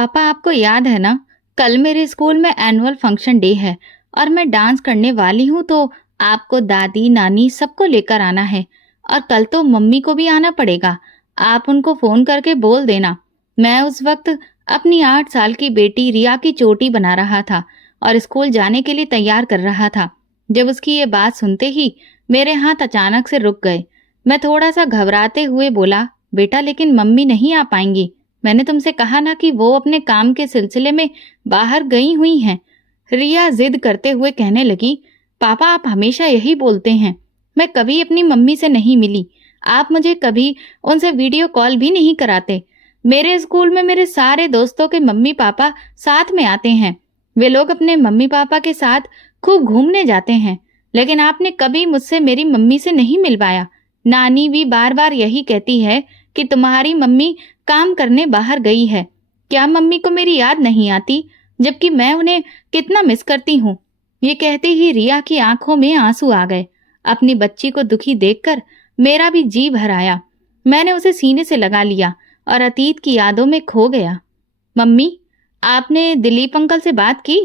पापा, आपको याद है ना, कल मेरे स्कूल में एनुअल फंक्शन डे है और मैं डांस करने वाली हूँ, तो आपको दादी नानी सबको लेकर आना है। और कल तो मम्मी को भी आना पड़ेगा। आप उनको फोन करके बोल देना। मैं उस वक्त अपनी 8 साल की बेटी रिया की चोटी बना रहा था और स्कूल जाने के लिए तैयार कर रहा था। जब उसकी ये बात सुनते ही मेरे हाथ अचानक से रुक गए। मैं थोड़ा सा घबराते हुए बोला, बेटा लेकिन मम्मी नहीं आ पाएंगी। मैंने तुमसे कहा ना कि वो अपने काम के सिलसिले में बाहर गई हुई हैं। रिया जिद करते हुए कहने लगी, पापा आप हमेशा यही बोलते हैं। मैं कभी अपनी मम्मी से नहीं मिली। आप मुझे कभी उनसे वीडियो कॉल भी नहीं कराते। मेरे स्कूल में मेरे सारे दोस्तों के मम्मी पापा साथ में आते हैं। वे लोग अपने मम्मी पापा के साथ खूब घूमने जाते हैं, लेकिन आपने कभी मुझसे मेरी मम्मी से नहीं मिलवाया। नानी भी बार बार यही कहती है कि तुम्हारी मम्मी काम करने बाहर गई है। क्या मम्मी को मेरी याद नहीं आती, जबकि मैं उन्हें कितना मिस करती हूँ। ये कहते ही रिया की आंखों में आंसू आ गए। अपनी बच्ची को दुखी देखकर मेरा भी जी भर आया। मैंने उसे सीने से लगा लिया और अतीत की यादों में खो गया। मम्मी, आपने दिलीप अंकल से बात की?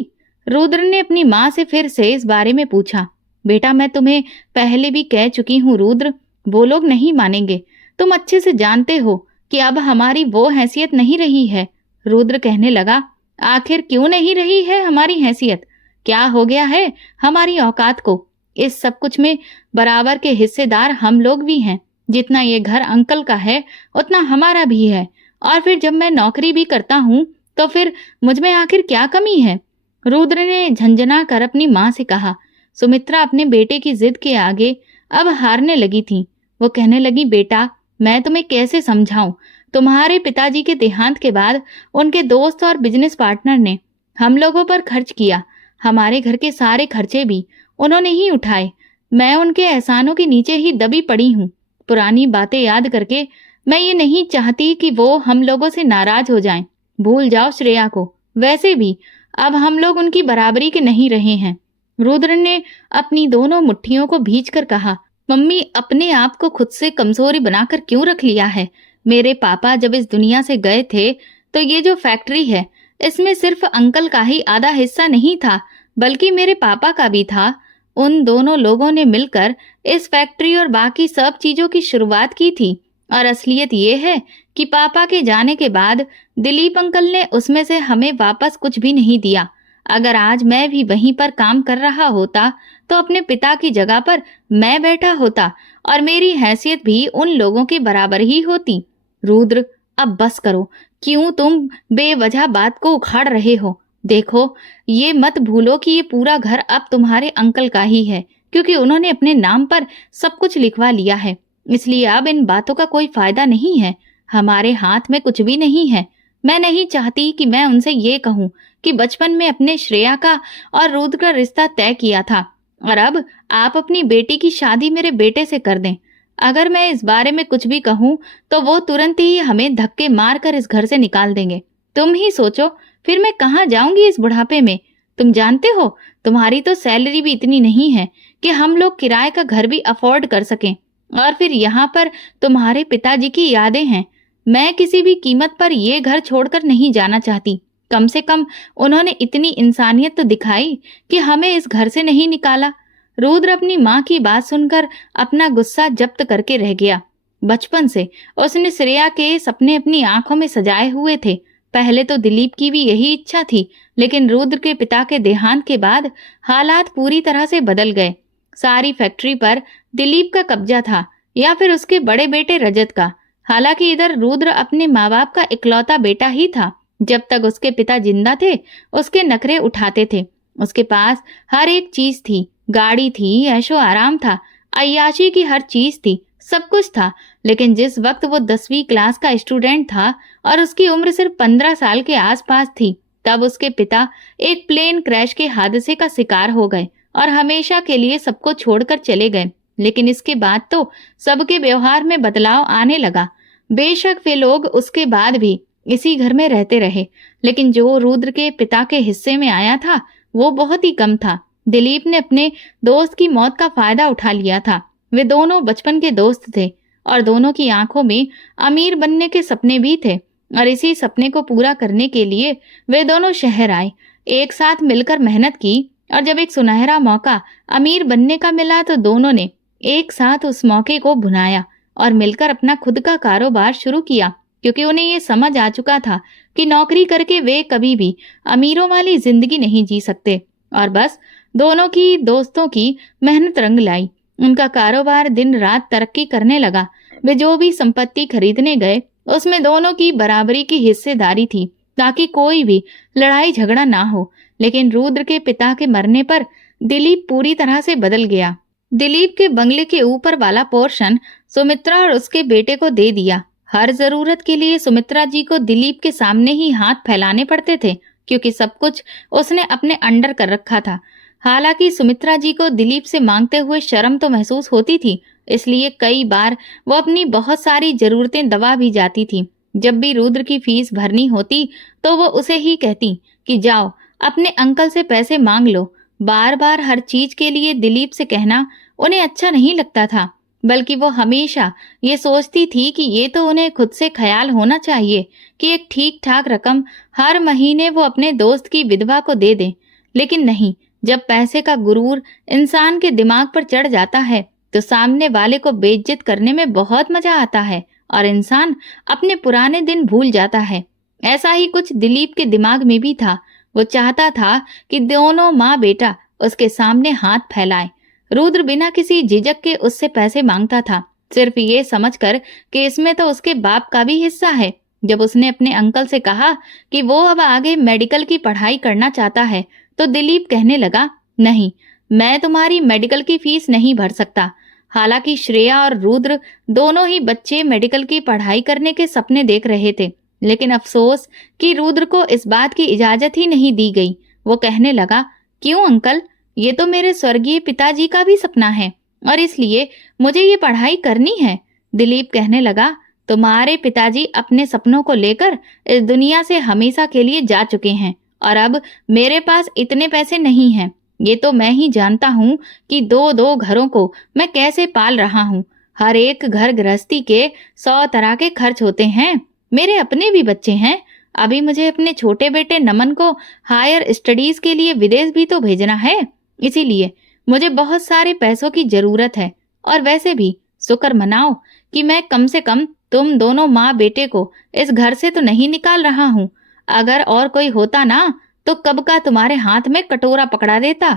रुद्र ने अपनी माँ से फिर से इस बारे में पूछा। बेटा मैं तुम्हें पहले भी कह चुकी हूँ रुद्र, वो लोग नहीं मानेंगे। तुम अच्छे से जानते हो कि अब हमारी वो हैसियत नहीं रही है। रुद्र कहने लगा, आखिर क्यों नहीं रही है हमारी हैसियत? क्या हो गया है हमारी औकात को? इस सब कुछ में बराबर के हिस्सेदार हम लोग भी हैं। जितना ये घर अंकल का है उतना हमारा भी है। और फिर जब मैं नौकरी भी करता हूँ तो फिर मुझ में आखिर क्या कमी है? रुद्र ने झंझना कर अपनी माँ से कहा। सुमित्रा अपने बेटे की जिद के आगे अब हारने लगी थी। वो कहने लगी, बेटा मैं तुम्हें कैसे समझाऊं? तुम्हारे पिताजी के देहांत के बाद उनके दोस्त और बिजनेस पार्टनर ने हम लोगों पर खर्च किया। हमारे घर के सारे खर्चे भी उन्होंने ही उठाए। मैं उनके एहसानों के नीचे ही दबी पड़ी हूँ। पुरानी बातें याद करके मैं ये नहीं चाहती कि वो हम लोगों से नाराज हो जाएं। भूल जाओ श्रेया को। वैसे भी अब हम लोग उनकी बराबरी के नहीं रहे हैं। रुद्र ने अपनी दोनों मुट्ठियों को भींचकर कहा, मम्मी अपने आप को खुद से कमजोरी बनाकर क्यों रख लिया है? मेरे पापा जब इस दुनिया से गए थे तो ये जो फैक्ट्री है इसमें सिर्फ अंकल का ही आधा हिस्सा नहीं था, बल्कि मेरे पापा का भी था। उन दोनों लोगों ने मिलकर इस फैक्ट्री और बाकी सब चीजों की शुरुआत की थी। और असलियत ये है कि पापा के जाने के बाद दिलीप अंकल ने उसमें से हमें वापस कुछ भी नहीं दिया। अगर आज मैं भी वहीं पर काम कर रहा होता तो अपने पिता की जगह पर मैं बैठा होता और मेरी हैसियत भी उन लोगों के बराबर ही होती। रुद्र अब बस करो। क्यों तुम बेवजह बात को उखाड़ रहे हो? देखो, ये मत भूलो कि ये पूरा घर अब तुम्हारे अंकल का ही है, क्योंकि उन्होंने अपने नाम पर सब कुछ लिखवा लिया है। इसलिए अब इन बातों का कोई फायदा नहीं है। हमारे हाथ में कुछ भी नहीं है। मैं नहीं चाहती कि मैं उनसे ये कहूँ कि बचपन में अपने श्रेया का और रुद्र का रिश्ता तय किया था और अब आप अपनी बेटी की शादी मेरे बेटे से कर दें। अगर मैं इस बारे में कुछ भी कहूँ तो वो तुरंत ही हमें धक्के मार कर इस घर से निकाल देंगे। तुम ही सोचो, फिर मैं कहाँ जाऊंगी इस बुढ़ापे में? तुम जानते हो, तुम्हारी तो सैलरी भी इतनी नहीं है कि हम लोग किराए का घर भी अफोर्ड कर सकें। और फिर यहाँ पर तुम्हारे पिताजी की यादें हैं। मैं किसी भी कीमत पर ये घर छोड़कर नहीं जाना चाहती। कम से कम उन्होंने इतनी इंसानियत तो दिखाई कि हमें इस घर से नहीं निकाला। रुद्र अपनी माँ की बात सुनकर अपना गुस्सा जब्त करके रह गया। बचपन से उसने श्रेया के सपने अपनी आंखों में सजाए हुए थे। पहले तो दिलीप की भी यही इच्छा थी, लेकिन रुद्र के पिता के देहांत के बाद हालात पूरी तरह से बदल गए। सारी फैक्ट्री पर दिलीप का कब्जा था या फिर उसके बड़े बेटे रजत का। हालांकि इधर रुद्र अपने माँ बाप का इकलौता बेटा ही था। जब तक उसके पिता जिंदा थे उसके नखरे उठाते थे। उसके पास हर एक चीज थी, गाड़ी थी, ऐशो आराम था, अय्याशी की हर चीज थी, सब कुछ था। लेकिन जिस वक्त वो 10वीं क्लास का स्टूडेंट था और उसकी उम्र सिर्फ 15 साल के आसपास थी, तब उसके पिता एक प्लेन क्रैश के हादसे का शिकार हो गए और हमेशा के लिए सबको छोड़कर चले गए। लेकिन इसके बाद तो सबके व्यवहार में बदलाव आने लगा। बेशक वे लोग उसके बाद भी इसी घर में रहते रहे, लेकिन जो रुद्र के पिता के हिस्से में आया था वो बहुत ही कम था। दिलीप ने अपने दोस्त की मौत का फायदा उठा लिया था। वे दोनों बचपन के दोस्त थे और दोनों की आंखों में अमीर बनने के सपने भी थे। और इसी सपने को पूरा करने के लिए वे दोनों शहर आए, एक साथ मिलकर मेहनत की। और जब एक सुनहरा मौका अमीर बनने का मिला तो दोनों ने एक साथ उस मौके को भुनाया और मिलकर अपना खुद का कारोबार शुरू किया, क्योंकि उन्हें ये समझ आ चुका था कि नौकरी करके वे कभी भी अमीरों वाली जिंदगी नहीं जी सकते। और बस दोनों की दोस्तों की मेहनत रंग लाई। उनका कारोबार दिन रात तरक्की करने लगा। वे जो भी संपत्ति खरीदने गए उसमें दोनों की बराबरी की हिस्सेदारी थी, ताकि कोई भी लड़ाई झगड़ा ना हो। लेकिन रुद्र के पिता के मरने पर दिलीप पूरी तरह से बदल गया। दिलीप के बंगले के ऊपर वाला पोर्शन सुमित्रा और उसके बेटे को दे दिया। हर जरूरत के लिए सुमित्रा जी को दिलीप के सामने ही हाथ फैलाने पड़ते थे, क्योंकि सब कुछ उसने अपने अंडर कर रखा था। हालांकि सुमित्रा जी को दिलीप से मांगते हुए शर्म तो महसूस होती थी, इसलिए कई बार वो अपनी बहुत सारी जरूरतें दबा भी जाती थी। जब भी रुद्र की फीस भरनी होती तो वो उसे ही कहती कि जाओ अपने अंकल से पैसे मांग लो। बार बार हर चीज के लिए दिलीप से कहना उन्हें अच्छा नहीं लगता था, बल्कि वो हमेशा ये सोचती थी कि ये तो उन्हें खुद से ख्याल होना चाहिए कि एक ठीक ठाक रकम हर महीने वो अपने दोस्त की विधवा को दे दें। लेकिन नहीं, जब पैसे का गुरूर इंसान के दिमाग पर चढ़ जाता है तो सामने वाले को बेइज्जत करने में बहुत मजा आता है और इंसान अपने पुराने दिन भूल जाता है। ऐसा ही कुछ दिलीप के दिमाग में भी था। वो चाहता था कि दोनों माँ बेटा उसके सामने हाथ फैलाएं। रुद्र बिना किसी झिझक के उससे पैसे मांगता था, सिर्फ ये समझकर कि इसमें तो उसके बाप का भी हिस्सा है। जब उसने अपने अंकल से कहा कि वो अब आगे मेडिकल की पढ़ाई करना चाहता है तो दिलीप कहने लगा, नहीं, मैं तुम्हारी मेडिकल की फीस नहीं भर सकता। हालांकि श्रेया और रुद्र दोनों ही बच्चे मेडिकल की पढ़ाई करने के सपने देख रहे थे, लेकिन अफसोस कि रुद्र को इस बात की इजाजत ही नहीं दी गई। वो कहने लगा, क्यों अंकल, ये तो मेरे स्वर्गीय पिताजी का भी सपना है और इसलिए मुझे ये पढ़ाई करनी है। दिलीप कहने लगा, तुम्हारे पिताजी अपने सपनों को लेकर इस दुनिया से हमेशा के लिए जा चुके हैं और अब मेरे पास इतने पैसे नहीं हैं। ये तो मैं ही जानता हूँ कि दो दो घरों को मैं कैसे पाल रहा हूँ। हर एक घर गृहस्थी के 100 तरह के खर्च होते हैं। मेरे अपने भी बच्चे हैं। अभी मुझे अपने छोटे बेटे नमन को हायर स्टडीज के लिए विदेश भी तो भेजना है, इसीलिए मुझे बहुत सारे पैसों की जरूरत है। और वैसे भी शुक्र मनाओ कि मैं कम से कम तुम दोनों माँ बेटे को इस घर से तो नहीं निकाल रहा हूँ। अगर और कोई होता ना तो कब का तुम्हारे हाथ में कटोरा पकड़ा देता।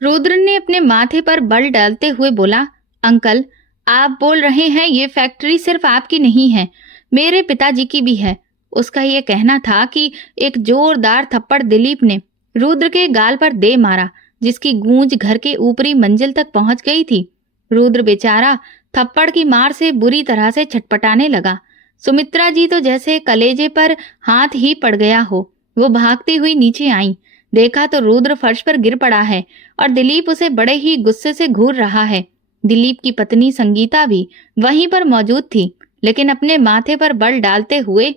रुद्र ने अपने माथे पर बल डालते हुए बोला, अंकल, आप बोल रहे हैं ये फैक्ट्री सिर्फ आपकी नहीं है, मेरे पिताजी की भी है। उसका ये कहना था कि एक जोरदार थप्पड़ दिलीप ने रुद्र के गाल पर दे मारा, जिसकी गूंज घर के ऊपरी मंजिल तक पहुंच गई थी। रुद्र बेचारा थप्पड़ की मार से बुरी तरह से छटपटाने लगा। सुमित्रा जी तो जैसे कलेजे पर हाथ ही पड़ गया हो। वो भागती हुई नीचे आई, देखा तो रुद्र फर्श पर गिर पड़ा है और दिलीप उसे बड़े ही गुस्से से घूर रहा है। दिलीप की पत्नी संगीता भी वहीं पर मौजूद थी, लेकिन अपने माथे पर बल डालते हुए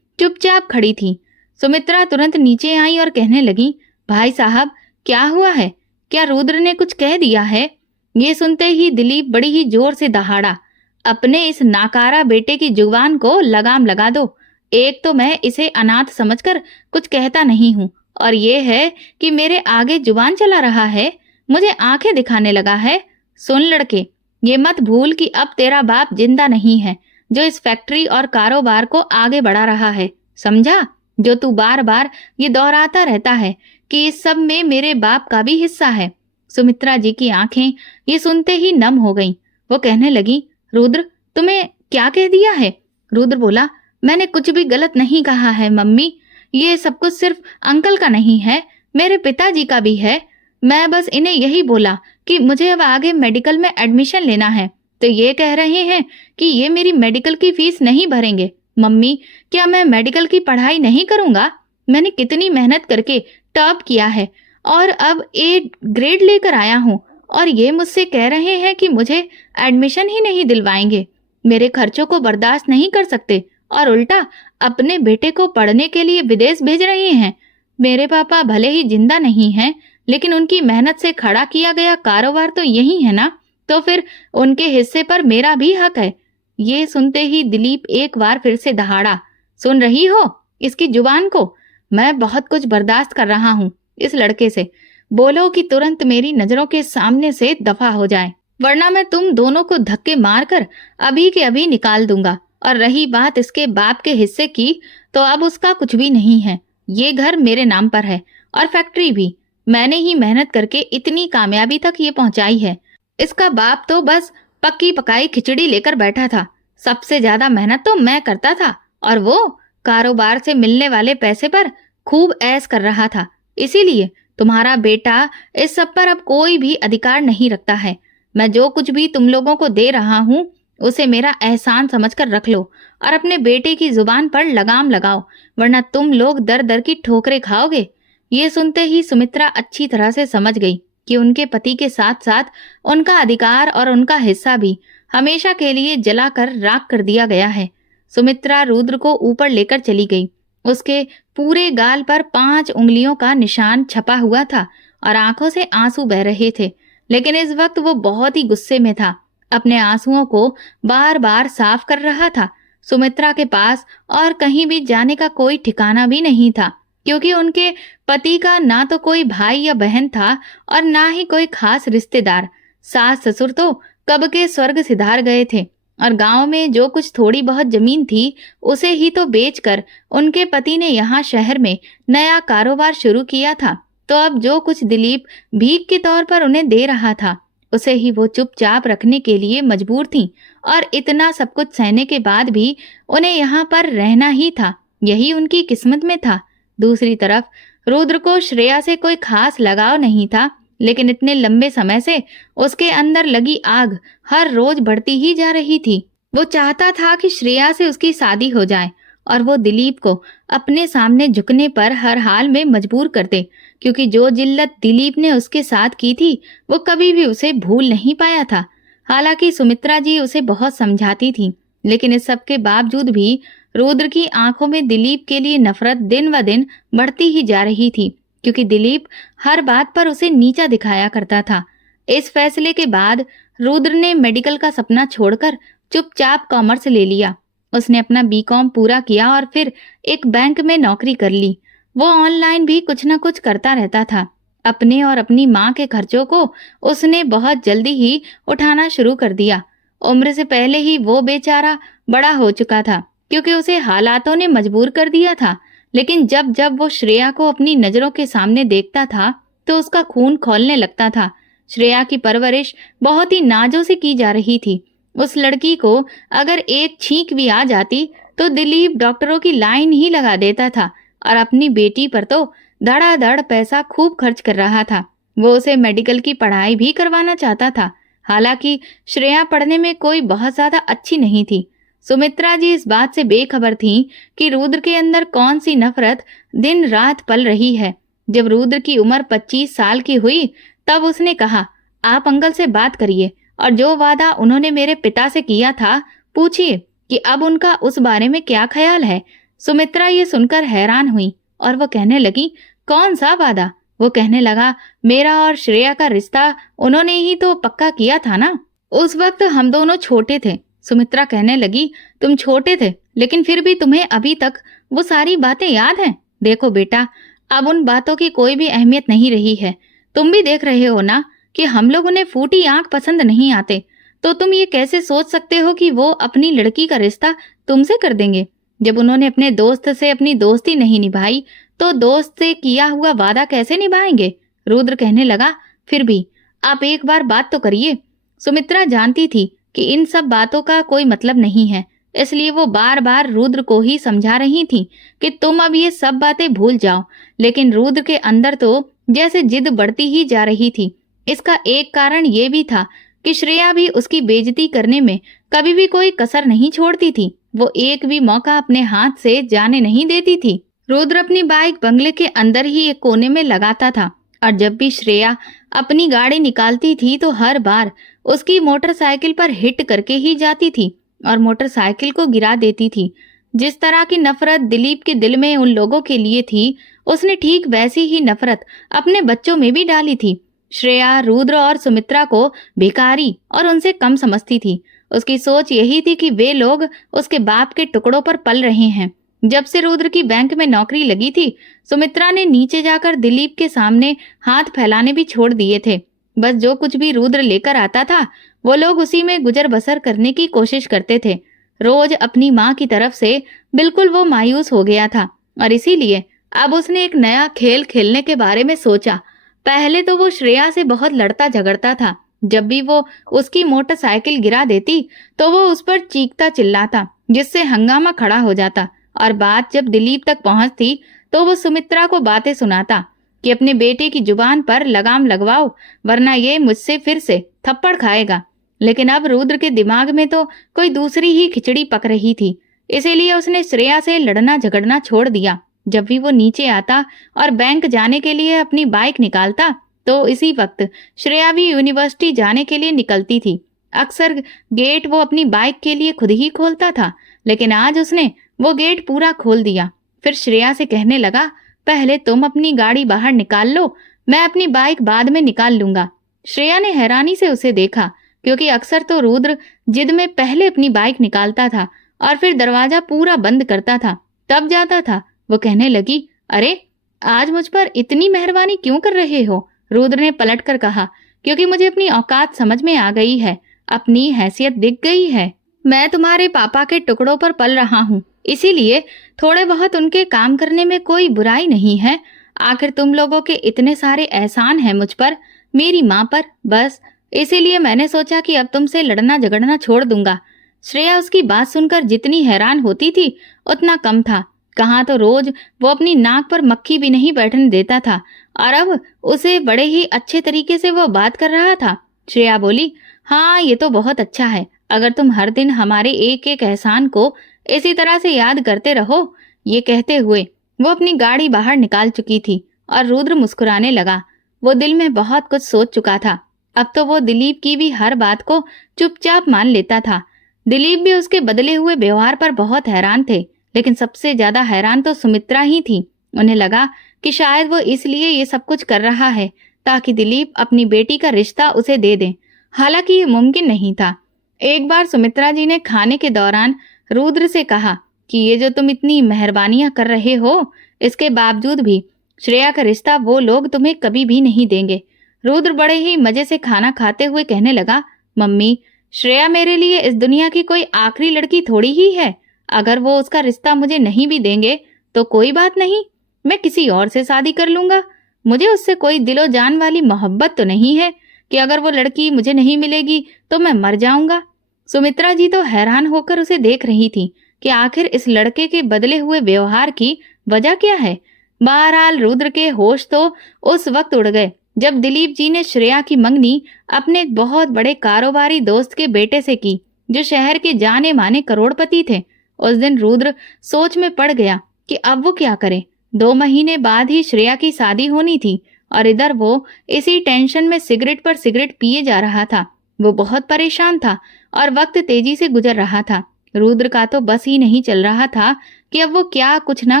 चुपचाप खड़ी थी। सुमित्रा तुरंत नीचे आई और कहने लगी, भाई साहब, क्या हुआ है? क्या रुद्र ने कुछ कह दिया है? ये सुनते ही दिलीप बड़ी ही जोर से दहाड़ा, अपने इस नाकारा बेटे की जुबान को लगाम लगा दो। एक तो मैं इसे अनाथ समझकर कुछ कहता नहीं हूँ, और ये है कि मेरे आगे जुबान चला रहा है, मुझे आंखें दिखाने लगा है। सुन लड़के, ये मत भूल कि अब तेरा बाप जिंदा नहीं है जो इस फैक्ट्री और कारोबार को आगे बढ़ा रहा है, समझा? जो तू बार बार ये दोहराता रहता है कि इस सब में मेरे बाप का भी हिस्सा है। सुमित्रा जी की आंखें ये सुनते ही नम हो गईं। वो कहने लगी, रुद्र, तुम्हें क्या कह दिया है? रुद्र बोला, मैंने कुछ भी गलत नहीं कहा है मम्मी। ये सब कुछ सिर्फ अंकल का नहीं है, मेरे पिताजी का भी है। मैं बस इन्हें यही बोला कि मुझे अब आगे मेडिकल में एडमिशन लेना है, तो ये कह रहे हैं कि ये मेरी मेडिकल की फीस नहीं भरेंगे। मम्मी, क्या मैं मेडिकल की पढ़ाई नहीं करूंगा? मैंने कितनी मेहनत करके टॉप किया है और अब ए ग्रेड लेकर आया हूँ, और ये मुझसे कह रहे हैं कि मुझे एडमिशन ही नहीं दिलवाएंगे। मेरे खर्चों को बर्दाश्त नहीं कर सकते और उल्टा अपने बेटे को पढ़ने के लिए विदेश भेज रहे हैं। मेरे पापा भले ही जिंदा नहीं हैं, लेकिन उनकी मेहनत से खड़ा किया गया कारोबार तो यही है ना, तो फिर उनके हिस्से पर मेरा भी हक है। ये सुनते ही दिलीप एक बार फिर से दहाड़ा। सुन रही हो इसकी जुबान को? मैं बहुत कुछ बर्दाश्त कर रहा हूँ इस लड़के से। बोलो कि तुरंत मेरी नजरों के सामने से दफा हो जाए, वरना मैं तुम दोनों को धक्के मारकर अभी के अभी निकाल दूंगा। और रही बात इसके बाप के हिस्से की, तो अब उसका कुछ भी नहीं है। ये घर मेरे नाम पर है और फैक्ट्री भी। मैंने ही मेहनत करके इतनी कामयाबी तक ये पहुंचाई है। इसका बाप तो बस पक्की पकाई खिचड़ी लेकर बैठा था। सबसे ज्यादा मेहनत तो मैं करता था, और वो कारोबार से मिलने वाले पैसे पर खूब ऐश कर रहा था। इसीलिए तुम्हारा बेटा इस सब पर अब कोई भी अधिकार नहीं रखता है। मैं जो कुछ भी तुम लोगों को दे रहा हूँ उसे मेरा एहसान समझकर रख लो और अपने बेटे की जुबान पर लगाम लगाओ, वरना तुम लोग दर दर की ठोकरें खाओगे। ये सुनते ही सुमित्रा अच्छी तरह से समझ गई कि उनके पति के साथ साथ उनका अधिकार और उनका हिस्सा भी हमेशा के लिए जलाकर राख कर दिया गया है। सुमित्रा रुद्र को ऊपर लेकर चली गई। उसके पूरे गाल पर 5 उंगलियों का निशान छपा हुआ था और आंखों से आंसू बह रहे थे, लेकिन इस वक्त वो बहुत ही गुस्से में था। अपने आंसुओं को बार बार साफ कर रहा था। सुमित्रा के पास और कहीं भी जाने का कोई ठिकाना भी नहीं था, क्योंकि उनके पति का ना तो कोई भाई या बहन था और ना ही कोई खास रिश्तेदार। सास ससुर तो कब के स्वर्ग सिधार गए थे, और गांव में जो कुछ थोड़ी बहुत जमीन थी उसे ही तो बेचकर उनके पति ने यहाँ शहर में नया कारोबार शुरू किया था। तो अब जो कुछ दिलीप भीख के तौर पर उन्हें दे रहा था उसे ही वो चुपचाप रखने के लिए मजबूर थीं, और इतना सब कुछ सहने के बाद भी उन्हें यहाँ पर रहना ही था। यही उनकी किस्मत में था। दूसरी तरफ रुद्र को श्रेया से कोई खास लगाव नहीं था, लेकिन इतने लंबे समय से उसके अंदर लगी आग हर रोज बढ़ती ही जा रही थी। वो चाहता था कि श्रेया से उसकी शादी हो जाए और वो दिलीप को अपने सामने झुकने पर हर हाल में मजबूर कर दे, क्योंकि जो जिल्लत दिलीप ने उसके साथ की थी वो कभी भी उसे भूल नहीं पाया था। हालांकि सुमित्रा जी उसे बहुत समझाती थी, लेकिन इस सब के बावजूद भी रुद्र की आंखों में दिलीप के लिए नफरत दिन व दिन बढ़ती ही जा रही थी, क्योंकि दिलीप हर बात पर उसे नीचा दिखाया करता था। इस फैसले के बाद रुद्र ने मेडिकल का सपना छोड़कर चुपचाप कॉमर्स ले लिया। उसने अपना बीकॉम पूरा किया और फिर एक बैंक में नौकरी कर ली। वो ऑनलाइन भी कुछ न कुछ करता रहता था। अपने और अपनी माँ के खर्चों को उसने बहुत जल्दी ही उठाना शुरू कर दिया। उम्र से पहले ही वो बेचारा बड़ा हो चुका था, क्योंकि उसे हालातों ने मजबूर कर दिया था। लेकिन जब जब वो श्रेया को अपनी नजरों के सामने देखता था तो उसका खून खौलने लगता था। श्रेया की परवरिश बहुत ही नाजों से की जा रही थी। उस लड़की को अगर एक छींक भी आ जाती तो दिलीप डॉक्टरों की लाइन ही लगा देता था, और अपनी बेटी पर तो धड़ाधड़ पैसा खूब खर्च कर रहा था। वो उसे मेडिकल की पढ़ाई भी करवाना चाहता था। हालांकि श्रेया पढ़ने में कोई बहुत ज्यादा अच्छी नहीं थी। सुमित्रा जी इस बात से बेखबर थीं कि रुद्र के अंदर कौन सी नफरत दिन रात पल रही है। जब रुद्र की उम्र 25 साल की हुई तब उसने कहा, आप अंकल से बात करिए और जो वादा उन्होंने मेरे पिता से किया था पूछिए कि अब उनका उस बारे में क्या ख्याल है। सुमित्रा ये सुनकर हैरान हुई और वो कहने लगी, कौन सा वादा? वो कहने लगा, मेरा और श्रेया का रिश्ता उन्होंने ही तो पक्का किया था ना। उस वक्त हम दोनों छोटे थे। सुमित्रा कहने लगी, तुम छोटे थे लेकिन फिर भी तुम्हें अभी तक वो सारी बातें याद हैं। देखो बेटा, अब उन बातों की कोई भी अहमियत नहीं रही है। तुम भी देख रहे हो ना कि हम लोग उन्हें फूटी आंख पसंद नहीं आते, तो तुम ये कैसे सोच सकते हो कि वो अपनी लड़की का रिश्ता तुमसे कर देंगे? जब उन्होंने अपने दोस्त से अपनी दोस्ती नहीं निभाई तो दोस्त से किया हुआ वादा कैसे निभाएंगे? रुद्र कहने लगा, फिर भी आप एक बार बात तो करिए। सुमित्रा जानती थी कि इन सब बातों का कोई मतलब नहीं है, इसलिए वो बार बार रुद्र को ही समझा रही थी कि तुम अब ये सब बातें भूल जाओ। लेकिन रुद्र के अंदर तो जैसे जिद बढ़ती ही जा रही थी। इसका एक कारण ये भी था कि श्रेया भी उसकी बेइज्जती करने में कभी भी कोई कसर नहीं छोड़ती थी। वो एक भी मौका अपने हाथ से जाने नहीं देती थी। रुद्र अपनी बाइक बंगले के अंदर ही एक कोने में लगाता था, और जब भी श्रेया अपनी गाड़ी निकालती थी तो हर बार उसकी मोटरसाइकिल पर हिट करके ही जाती थी और मोटरसाइकिल को गिरा देती थी। जिस तरह की नफरत दिलीप के दिल में उन लोगों के लिए थी, उसने ठीक वैसी ही नफरत अपने बच्चों में भी डाली थी। श्रेया रुद्र और सुमित्रा को भिखारी और उनसे कम समझती थी। उसकी सोच यही थी कि वे लोग उसके बाप के टुकड़ों पर पल रहे हैं। जब से रुद्र की बैंक में नौकरी लगी थी, सुमित्रा ने नीचे जाकर दिलीप के सामने हाथ फैलाने भी छोड़ दिए थे। बस जो कुछ भी रुद्र लेकर आता था, वो लोग उसी में गुजर बसर करने की कोशिश करते थे। रोज अपनी माँ की तरफ से बिल्कुल वो मायूस हो गया था और इसीलिए अब उसने एक नया खेल खेलने के बारे में सोचा। पहले तो वो श्रेया से बहुत लड़ता झगड़ता था। जब भी वो उसकी मोटरसाइकिल गिरा देती तो वो उस पर चीखता चिल्लाता, जिससे हंगामा खड़ा हो जाता। और बात जब दिलीप तक पहुंचती तो वो सुमित्रा को बातें सुनाता कि अपने बेटे की जुबान पर लगाम लगवाओ, वरना ये मुझसे फिर से थप्पड़ खाएगा। लेकिन अब रुद्र के दिमाग में तो कोई दूसरी ही खिचड़ी पक रही थी, इसीलिए उसने श्रेया से लड़ना झगड़ना छोड़ दिया। जब भी वो नीचे आता और बैंक जाने के लिए अपनी बाइक निकालता, तो इसी वक्त श्रेया भी यूनिवर्सिटी जाने के लिए निकलती थी। अक्सर गेट वो अपनी बाइक के लिए खुद ही खोलता था, लेकिन आज उसने वो गेट पूरा खोल दिया। फिर श्रेया से कहने लगा, पहले तुम अपनी गाड़ी बाहर निकाल लो, मैं अपनी बाइक बाद में निकाल लूंगा। श्रेया ने हैरानी से उसे देखा, क्योंकि अक्सर तो रुद्र जिद में पहले अपनी बाइक निकालता था और फिर दरवाजा पूरा बंद करता था, तब जाता था। वो कहने लगी, अरे आज मुझ पर इतनी मेहरबानी क्यों कर रहे हो? रुद्र ने पलटकर कहा, क्योंकि मुझे अपनी औकात समझ में आ गई है, अपनी हैसियत दिख गई है। मैं तुम्हारे पापा के टुकड़ों पर पल रहा हूँ, इसीलिए थोड़े बहुत उनके काम करने में कोई बुराई नहीं है। आखिर तुम लोगों के इतने सारे एहसान हैं मुझ पर, मेरी माँ पर, बस इसीलिए मैंने सोचा कि अब तुमसे लड़ना झगड़ना छोड़ दूंगा। श्रेया उसकी बात सुनकर जितनी हैरान होती थी उतना कम था। कहाँ तो रोज वो अपनी नाक पर मक्खी भी नहीं बैठने देता था, और अब उसे बड़े ही अच्छे तरीके से वो बात कर रहा था। श्रेया बोली, हाँ ये तो बहुत अच्छा है, अगर तुम हर दिन हमारे एक एक एहसान को इसी तरह से याद करते रहो। ये कहते हुए वो अपनी गाड़ी बाहर निकाल चुकी थी और रुद्र मुस्कुराने लगा। वो दिल में बहुत कुछ सोच चुका था। अब तो वो दिलीप की भी हर बात को चुपचाप मान लेता था। दिलीप भी उसके बदले हुए व्यवहार पर बहुत हैरान थे, लेकिन सबसे ज्यादा हैरान तो सुमित्रा ही थी। उन्हें लगा कि शायद वो इसलिए ये सब कुछ कर रहा है ताकि दिलीप अपनी बेटी का रिश्ता उसे दे दे। हालांकि ये मुमकिन नहीं था। एक बार सुमित्रा जी ने खाने के दौरान रुद्र से कहा कि ये जो तुम इतनी मेहरबानियां कर रहे हो, इसके बावजूद भी श्रेया का रिश्ता वो लोग तुम्हें कभी भी नहीं देंगे। रुद्र बड़े ही मजे से खाना खाते हुए कहने लगा, मम्मी, श्रेया मेरे लिए इस दुनिया की कोई आखिरी लड़की थोड़ी ही है। अगर वो उसका रिश्ता मुझे नहीं भी देंगे तो कोई बात नहीं, मैं किसी और से शादी कर लूंगा। मुझे उससे कोई दिलो जान वाली मोहब्बत तो नहीं है कि अगर वो लड़की मुझे नहीं मिलेगी तो मैं मर जाऊंगा। सुमित्रा जी तो हैरान होकर उसे देख रही थी कि आखिर इस लड़के के बदले हुए व्यवहार की वजह क्या है। बहरहाल रुद्र के होश तो उस वक्त उड़ गए जब दिलीप जी ने श्रेया की मंगनी अपने एक बहुत बड़े कारोबारी दोस्त के बेटे से की, जो शहर के जाने माने करोड़पति थे। उस दिन रुद्र सोच में पड़ गया कि अब वो क्या करे। 2 महीने बाद ही श्रेया की शादी होनी थी और इधर वो इसी टेंशन में सिगरेट पर सिगरेट पिए जा रहा था। वो बहुत परेशान था और वक्त तेजी से गुजर रहा था। रुद्र का तो बस ही नहीं चल रहा था कि अब वो क्या कुछ ना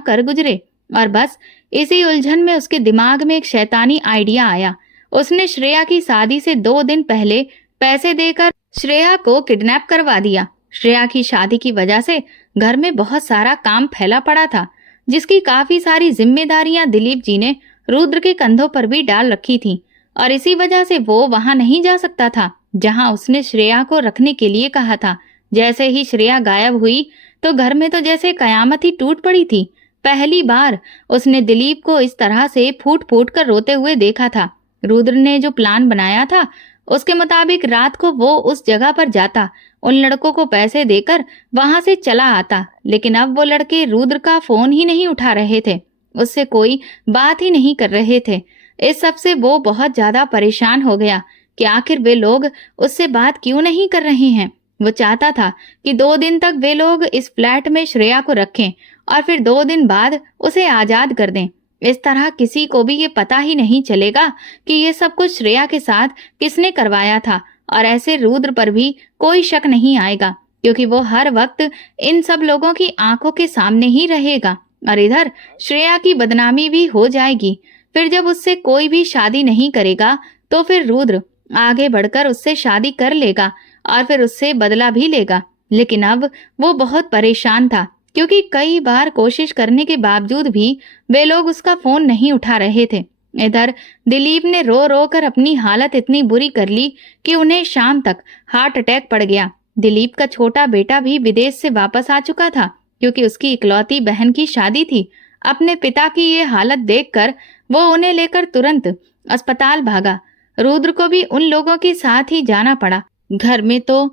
कर गुजरे, और बस इसी उलझन में उसके दिमाग में एक शैतानी आइडिया आया। उसने श्रेया की शादी से 2 दिन पहले पैसे देकर श्रेया को किडनैप करवा दिया। श्रेया की शादी की वजह से घर में बहुत सारा काम फैला पड़ा था, जिसकी काफी सारी जिम्मेदारियां दिलीप जी ने रुद्र के कंधों पर भी डाल रखी थी, और इसी वजह से वो वहां नहीं जा सकता था जहां उसने श्रेया को रखने के लिए कहा था। जैसे ही श्रेया गायब हुई तो घर में तो जैसे कयामत ही टूट पड़ी थी। पहली बार उसने दिलीप को इस तरह से फूट फूट कर रोते हुए देखा था। रुद्र ने जो प्लान बनाया था उसके मुताबिक रात को वो उस जगह पर जाता, उन लड़कों को पैसे देकर वहां से चला आता, लेकिन अब वो लड़के रुद्र का फोन ही नहीं उठा रहे थे, उससे कोई बात ही नहीं कर रहे थे। इस सब से वो बहुत ज्यादा परेशान हो गया कि आखिर वे लोग उससे बात क्यों नहीं कर रहे हैं। वो चाहता था कि 2 दिन तक वे लोग इस फ्लैट में श्रेया को रखें और फिर 2 दिन बाद उसे आजाद कर दें। इस तरह किसी को भी ये पता ही नहीं चलेगा कि ये सब कुछ श्रेया के साथ किसने करवाया था, और ऐसे रुद्र पर भी कोई शक नहीं आएगा, क्योंकि वो हर वक्त इन सब लोगों की आंखों के सामने ही रहेगा। और इधर श्रेया की बदनामी भी हो जाएगी। फिर जब उससे कोई भी शादी नहीं करेगा तो फिर रुद्र आगे बढ़कर उससे शादी कर लेगा और फिर उससे बदला भी लेगा। लेकिन अब वो बहुत परेशान था क्योंकि कई बार कोशिश करने के बावजूद भी वे लोग उसका फोन नहीं उठा रहे थे। इधर दिलीप ने रो रो कर अपनी हालत इतनी बुरी कर ली कि उन्हें शाम तक हार्ट अटैक पड़ गया। दिलीप का छोटा बेटा भी विदेश से वापस आ चुका था, क्योंकि उसकी इकलौती बहन की शादी थी। अपने पिता की ये हालत देखकर वो उन्हें लेकर तुरंत अस्पताल भागा। रुद्र को भी उन लोगों के साथ ही जाना पड़ा। घर में तो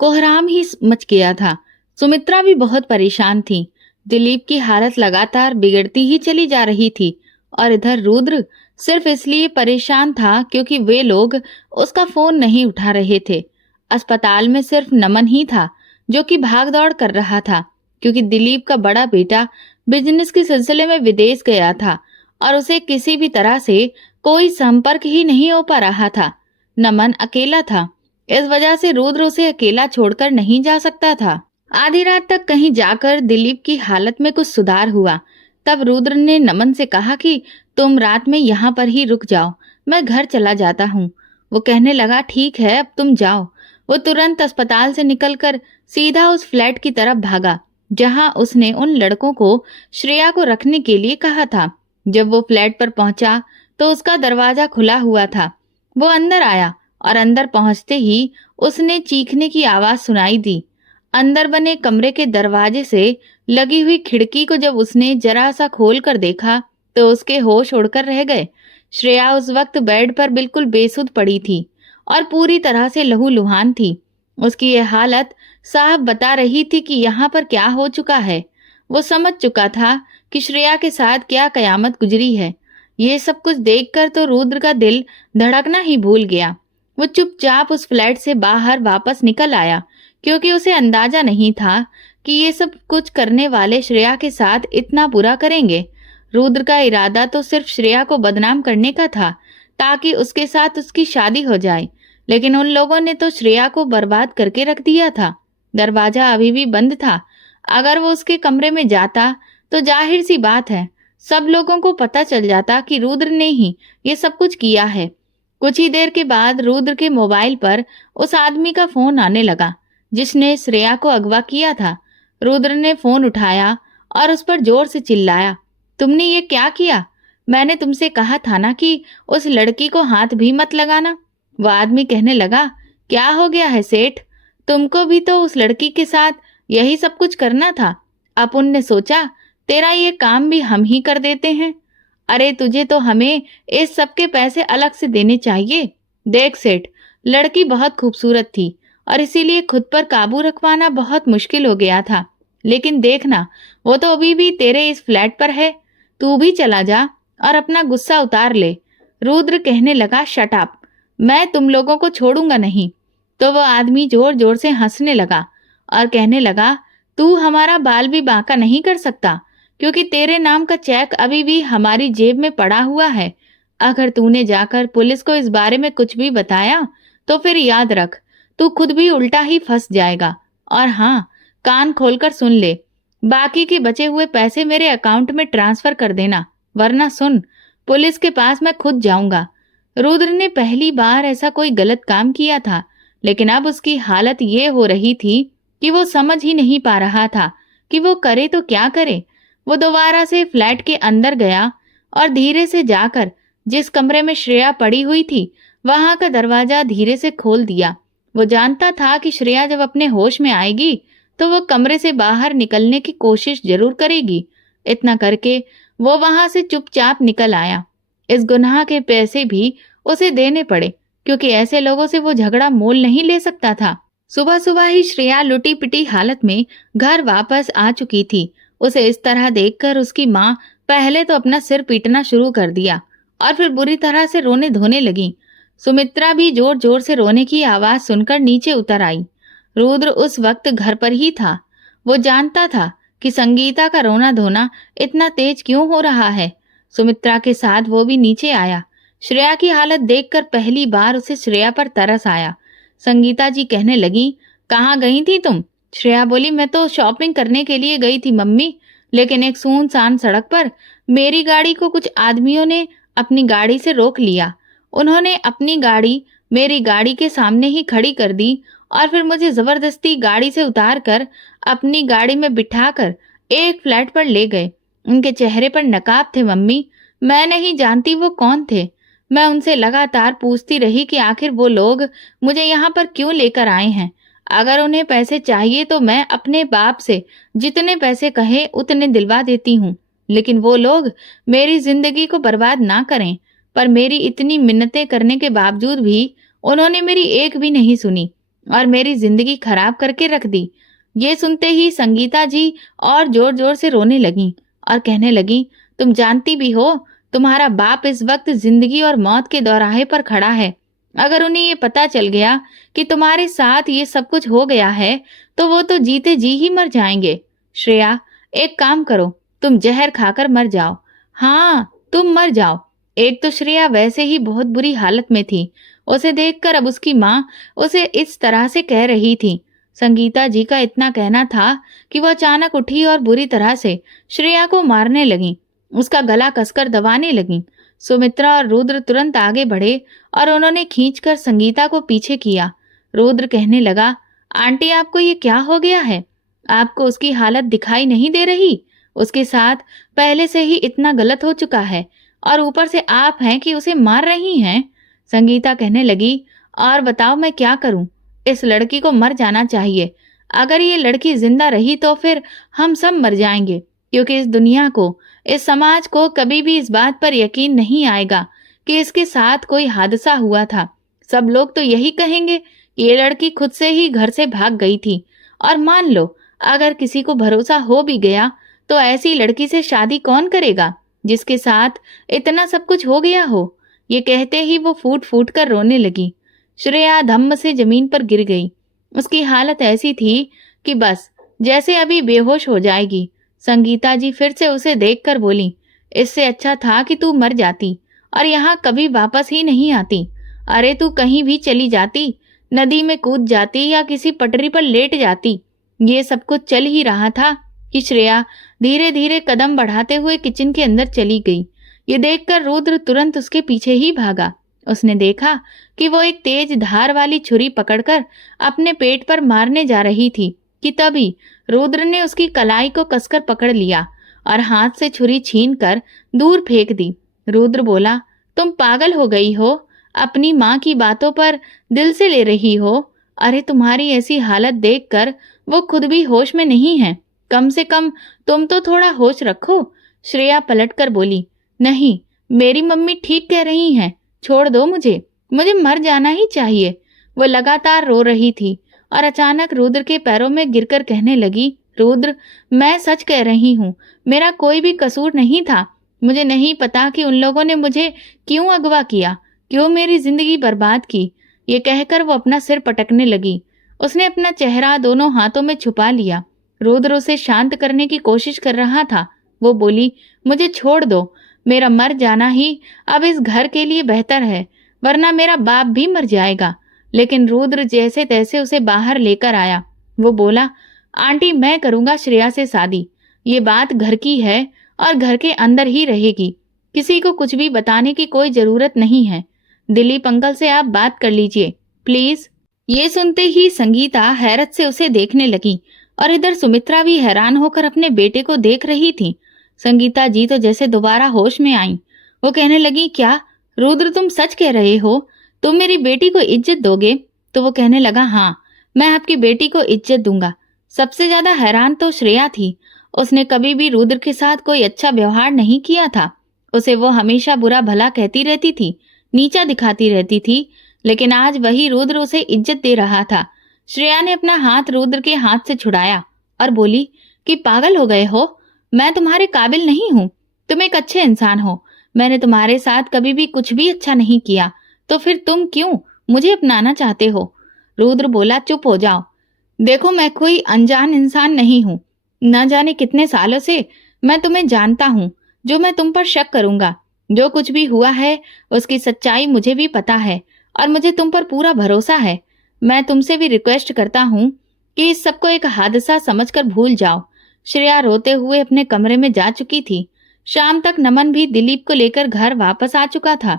कोहराम ही मच गया था। सुमित्रा भी बहुत परेशान थी। दिलीप की हालत लगातार बिगड़ती ही चली जा रही थी और इधर रुद्र सिर्फ इसलिए परेशान था क्योंकि वे लोग उसका फोन नहीं उठा रहे थे। अस्पताल में सिर्फ नमन ही था जो कि भाग दौड़ कर रहा था, क्योंकि दिलीप का बड़ा बेटा बिजनेस के सिलसिले में विदेश गया था और उसे किसी भी तरह से कोई संपर्क ही नहीं हो पा रहा था। नमन अकेला था, इस वजह से रुद्र उसे अकेला छोड़कर नहीं जा सकता था। आधी रात तक कहीं जाकर दिलीप की हालत में कुछ सुधार हुआ। तब रुद्र ने नमन से कहा कि तुम रात में यहाँ पर ही रुक जाओ, मैं घर चला जाता हूँ। वो कहने लगा ठीक है, अब तुम जाओ। वो तुरंत अस्पताल से निकलकर सीधा उस फ्लैट की तरफ भागा जहाँ उसने उन लड़कों को श्रेया को रखने के लिए कहा था। जब वो फ्लैट पर पहुंचा तो उसका दरवाजा खुला हुआ था। वो अंदर आया और अंदर पहुंचते ही उसने चीखने की आवाज सुनाई दी। अंदर बने कमरे के दरवाजे से लगी हुई खिड़की को जब उसने जरा सा खोल कर देखा तो उसके होश उड़कर रह गए। श्रेया उस वक्त बेड पर बिल्कुल बेसुध पड़ी थी और पूरी तरह से लहूलुहान थी। उसकी यह हालत साफ बता रही थी कि यहाँ पर क्या हो चुका है। वो समझ चुका था कि श्रेया के साथ क्या कयामत गुजरी है। ये सब कुछ देखकर तो रुद्र का दिल धड़कना ही भूल गया। वो चुपचाप उस फ्लैट से बाहर वापस निकल आया, क्योंकि उसे अंदाजा नहीं था कि ये सब कुछ करने वाले श्रेया के साथ इतना बुरा करेंगे। रुद्र का इरादा तो सिर्फ श्रेया को बदनाम करने का था, ताकि उसके साथ उसकी शादी हो जाए, लेकिन उन लोगों ने तो श्रेया को बर्बाद करके रख दिया था। दरवाजा अभी भी बंद था। अगर वो उसके कमरे में जाता तो जाहिर सी बात है सब लोगों को पता चल जाता कि रुद्र ने ही ये सब कुछ किया है। कुछ ही देर के बाद रुद्र के मोबाइल पर उस आदमी का फोन आने लगा जिसने श्रेया को अगवा किया था। रुद्र ने फोन उठाया और उस पर जोर से चिल्लाया, तुमने ये क्या किया? मैंने तुमसे कहा था ना कि उस लड़की को हाथ भी मत लगाना। वो आदमी कहने लगा, क्या हो गया है सेठ? तुमको भी तो उस लड़की के साथ यही सब कुछ करना था। अपुन ने सोचा तेरा ये काम भी हम ही कर देते हैं। अरे तुझे तो हमें इस सब के पैसे अलग से देने चाहिए। देख सेठ, लड़की बहुत खूबसूरत थी और इसीलिए खुद पर काबू रखवाना बहुत मुश्किल हो गया था। लेकिन देखना, वो तो अभी भी तेरे इस फ्लैट पर है। तू भी चला जा और अपना गुस्सा उतार ले। रुद्र कहने लगा, शट अप, मैं तुम लोगों को छोड़ूंगा नहीं। तो वो आदमी जोर जोर से हंसने लगा और कहने लगा, तू हमारा बाल भी बांका नहीं कर सकता, क्योंकि तेरे नाम का चेक अभी भी हमारी जेब में पड़ा हुआ है। अगर तूने जाकर पुलिस को इस बारे में कुछ भी बताया तो फिर याद रख, तू खुद भी उल्टा ही फंस जाएगा। और हाँ, कान खोलकर सुन ले, बाकी के बचे हुए पैसे मेरे अकाउंट में ट्रांसफर कर देना, वरना सुन, पुलिस के पास मैं खुद जाऊंगा। रुद्र ने पहली बार ऐसा कोई गलत काम किया था, लेकिन अब उसकी हालत ये हो रही थी कि वो समझ ही नहीं पा रहा था कि वो करे तो क्या करे। वो दोबारा से फ्लैट के अंदर गया और धीरे से जाकर जिस कमरे में श्रेया पड़ी हुई थी वहां का दरवाजा धीरे से खोल दिया। वो जानता था कि श्रेया जब अपने होश में आएगी तो वो कमरे से बाहर निकलने की कोशिश जरूर करेगी। इतना करके वो वहां से चुपचाप निकल आया। इस गुनाह के पैसे भी उसे देने पड़े, क्योंकि ऐसे लोगों से वो झगड़ा मोल नहीं ले सकता था। सुबह सुबह ही श्रेया लुटी पिटी हालत में घर वापस आ चुकी थी। उसे इस तरह देखकर उसकी माँ पहले तो अपना सिर पीटना शुरू कर दिया और फिर बुरी तरह से रोने धोने लगी। सुमित्रा भी जोर जोर से रोने की आवाज सुनकर नीचे उतर आई। रुद्र उस वक्त घर पर ही था। वो जानता था कि संगीता का रोना धोना इतना तेज क्यों हो रहा है। सुमित्रा के साथ वो भी नीचे आया। श्रेया की हालत देखकर पहली बार उसे श्रेया पर तरस आया। संगीता जी कहने लगी, कहाँ गई थी तुम? श्रेया बोली, मैं तो शॉपिंग करने के लिए गई थी मम्मी, लेकिन एक सुनसान सड़क पर मेरी गाड़ी को कुछ आदमियों ने अपनी गाड़ी से रोक लिया। उन्होंने अपनी गाड़ी मेरी गाड़ी के सामने ही खड़ी कर दी और फिर मुझे जबरदस्ती गाड़ी से उतार कर अपनी गाड़ी में बिठाकर एक फ्लैट पर ले गए। उनके चेहरे पर नकाब थे मम्मी। मैं नहीं जानती वो कौन थे। मैं उनसे लगातार पूछती रही कि आखिर वो लोग मुझे यहाँ पर क्यों लेकर आए हैं। अगर उन्हें पैसे चाहिए तो मैं अपने बाप से जितने पैसे कहे उतने दिलवा देती हूँ, लेकिन वो लोग मेरी जिंदगी को बर्बाद ना करें। पर मेरी इतनी मिन्नतें करने के बावजूद भी उन्होंने मेरी एक भी नहीं सुनी और मेरी जिंदगी खराब करके रख दी। ये सुनते ही संगीता जी और जोर जोर से रोने लगी और कहने लगी, तुम जानती भी हो तुम्हारा बाप इस वक्त जिंदगी और मौत के दौराहे पर खड़ा है। अगर उन्हें ये पता चल गया कि तुम्हारे साथ ये सब कुछ हो गया है तो वो तो जीते जी ही मर जाएंगे। श्रेया, एक काम करो, तुम जहर खाकर मर जाओ। हाँ, तुम मर जाओ। एक तो श्रेया वैसे ही बहुत बुरी हालत में थी। उसे देखकर अब उसकी माँ उसे इस तरह से कह रही थी। संगीता जी का इतना कहना था कि वह अचानक उठी और बुरी तरह से श्रेया को मारने लगी, उसका गला कसकर दबाने लगी। सुमित्रा और रुद्र तुरंत आगे बढ़े और उन्होंने खींचकर संगीता को पीछे किया। रुद्र कहने लगा, आंटी आपको ये क्या हो गया है? आपको उसकी हालत दिखाई नहीं दे रही? उसके साथ पहले से ही इतना गलत हो चुका है और ऊपर से आप हैं कि उसे मार रही हैं। संगीता कहने लगी, और बताओ मैं क्या करूं? इस लड़की को मर जाना चाहिए। अगर ये लड़की जिंदा रही तो फिर हम सब मर जाएंगे, क्योंकि इस दुनिया को, इस समाज को कभी भी इस बात पर यकीन नहीं आएगा कि इसके साथ कोई हादसा हुआ था। सब लोग तो यही कहेंगे कि ये लड़की खुद से ही घर से भाग गई थी। और मान लो अगर किसी को भरोसा हो भी गया तो ऐसी लड़की से शादी कौन करेगा जिसके साथ इतना सब कुछ हो गया हो। ये कहते ही वो फूट फूट कर रोने लगी। श्रेया धम्म से जमीन पर गिर गई। उसकी हालत ऐसी थी कि बस जैसे अभी बेहोश हो जाएगी। संगीता जी फिर से उसे देखकर बोली, इससे अच्छा था कि तू मर जाती और यहाँ कभी वापस ही नहीं आती। अरे तू कहीं भी चली जाती, नदी में कूद जाती या किसी पटरी पर लेट जाती। ये सब कुछ चल ही रहा था कि श्रेया धीरे धीरे कदम बढ़ाते हुए किचन के अंदर चली गई। ये देखकर रुद्र तुरंत उसके पीछे ही भागा। उसने देखा कि वो एक तेज धार वाली छुरी पकड़कर अपने पेट पर मारने जा रही थी कि तभी रुद्र ने उसकी कलाई को कसकर पकड़ लिया और हाथ से छुरी छीनकर दूर फेंक दी। रुद्र बोला, तुम पागल हो गई हो? अपनी माँ की बातों पर दिल से ले रही हो? अरे तुम्हारी ऐसी हालत देखकर वो खुद भी होश में नहीं है। कम से कम तुम तो थोड़ा होश रखो। श्रेया पलटकर बोली, नहीं, मेरी मम्मी ठीक कह रही हैं, छोड़ दो मुझे मर जाना ही चाहिए। वो लगातार रो रही थी और अचानक रुद्र के पैरों में गिरकर कहने लगी, रुद्र, मैं सच कह रही हूँ, मेरा कोई भी कसूर नहीं था। मुझे नहीं पता कि उन लोगों ने मुझे क्यों अगवा किया, क्यों मेरी जिंदगी बर्बाद की। ये कहकर वो अपना सिर पटकने लगी। उसने अपना चेहरा दोनों हाथों में छुपा लिया। रुद्र उसे शांत करने की कोशिश कर रहा था। वो बोली, मुझे छोड़ दो, मेरा मर जाना ही अब इस घर के लिए बेहतर है, वरना मेरा बाप भी मर जाएगा। लेकिन रुद्र जैसे तैसे उसे बाहर लेकर आया। वो बोला, आंटी मैं करूंगा श्रेया से शादी। ये बात घर की है और घर के अंदर ही रहेगी। किसी को कुछ भी बताने की कोई जरूरत नहीं है। दिलीप अंकल से आप बात कर लीजिए प्लीज। ये सुनते ही संगीता हैरत से उसे देखने लगी और इधर सुमित्रा भी हैरान होकर अपने बेटे को देख रही थी। संगीता जी तो जैसे दोबारा होश में आई। वो कहने लगी, क्या रुद्र तुम सच कह रहे हो? तुम मेरी बेटी को इज्जत दोगे? तो वो कहने लगा, हाँ, मैं आपकी बेटी को इज्जत दूंगा। सबसे ज्यादा हैरान तो श्रेया थी। उसने कभी भी रुद्र के साथ कोई अच्छा व्यवहार नहीं किया था। उसे वो हमेशा बुरा भला कहती रहती थी, नीचा दिखाती रहती थी, लेकिन आज वही रुद्र उसे इज्जत दे रहा था। श्रेया ने अपना हाथ रुद्र के हाथ से छुड़ाया और बोली कि पागल हो गए हो? मैं तुम्हारे काबिल नहीं हूँ। तुम एक अच्छे इंसान हो। मैंने तुम्हारे साथ कभी भी कुछ भी अच्छा नहीं किया, तो फिर तुम क्यों मुझे अपनाना चाहते हो? रुद्र बोला, चुप हो जाओ। देखो मैं कोई अनजान इंसान नहीं हूँ। न जाने कितने सालों से मैं तुम्हें जानता हूँ। जो मैं तुम पर शक करूंगा, जो कुछ भी हुआ है उसकी सच्चाई मुझे भी पता है और मुझे तुम पर पूरा भरोसा है। मैं तुमसे भी रिक्वेस्ट करता हूँ कि इस सबको एक हादसा समझकर भूल जाओ। श्रेया रोते हुए अपने कमरे में जा चुकी थी। शाम तक नमन भी दिलीप को लेकर घर वापस आ चुका था।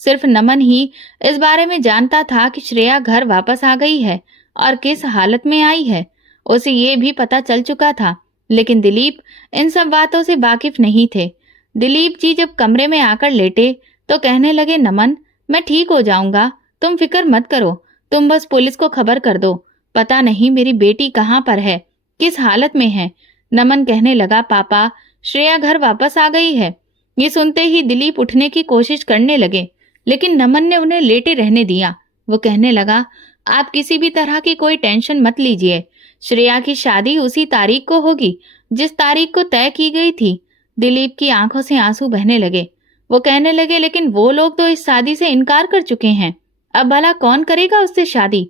सिर्फ नमन ही इस बारे में जानता था कि श्रेया घर वापस आ गई है और किस हालत में आई है। उसे ये भी पता चल चुका था लेकिन दिलीप इन सब बातों से वाकिफ नहीं थे। दिलीप जी जब कमरे में आकर लेटे तो कहने लगे, नमन, मैं ठीक हो जाऊंगा, तुम फिक्र मत करो, तुम बस पुलिस को खबर कर दो। पता नहीं मेरी बेटी कहाँ पर है, किस हालत में है। नमन कहने लगा, पापा, श्रेया घर वापस आ गई है। ये सुनते ही दिलीप उठने की कोशिश करने लगे, लेकिन नमन ने उन्हें लेटे रहने दिया। वो कहने लगा, आप किसी भी तरह की कोई टेंशन मत लीजिए। श्रेया की शादी उसी तारीख को होगी जिस तारीख को तय की गई थी। दिलीप की आंखों से आंसू बहने लगे। वो कहने लगे, लेकिन वो लोग तो इस शादी से इनकार कर चुके हैं। अब भला कौन करेगा उससे शादी?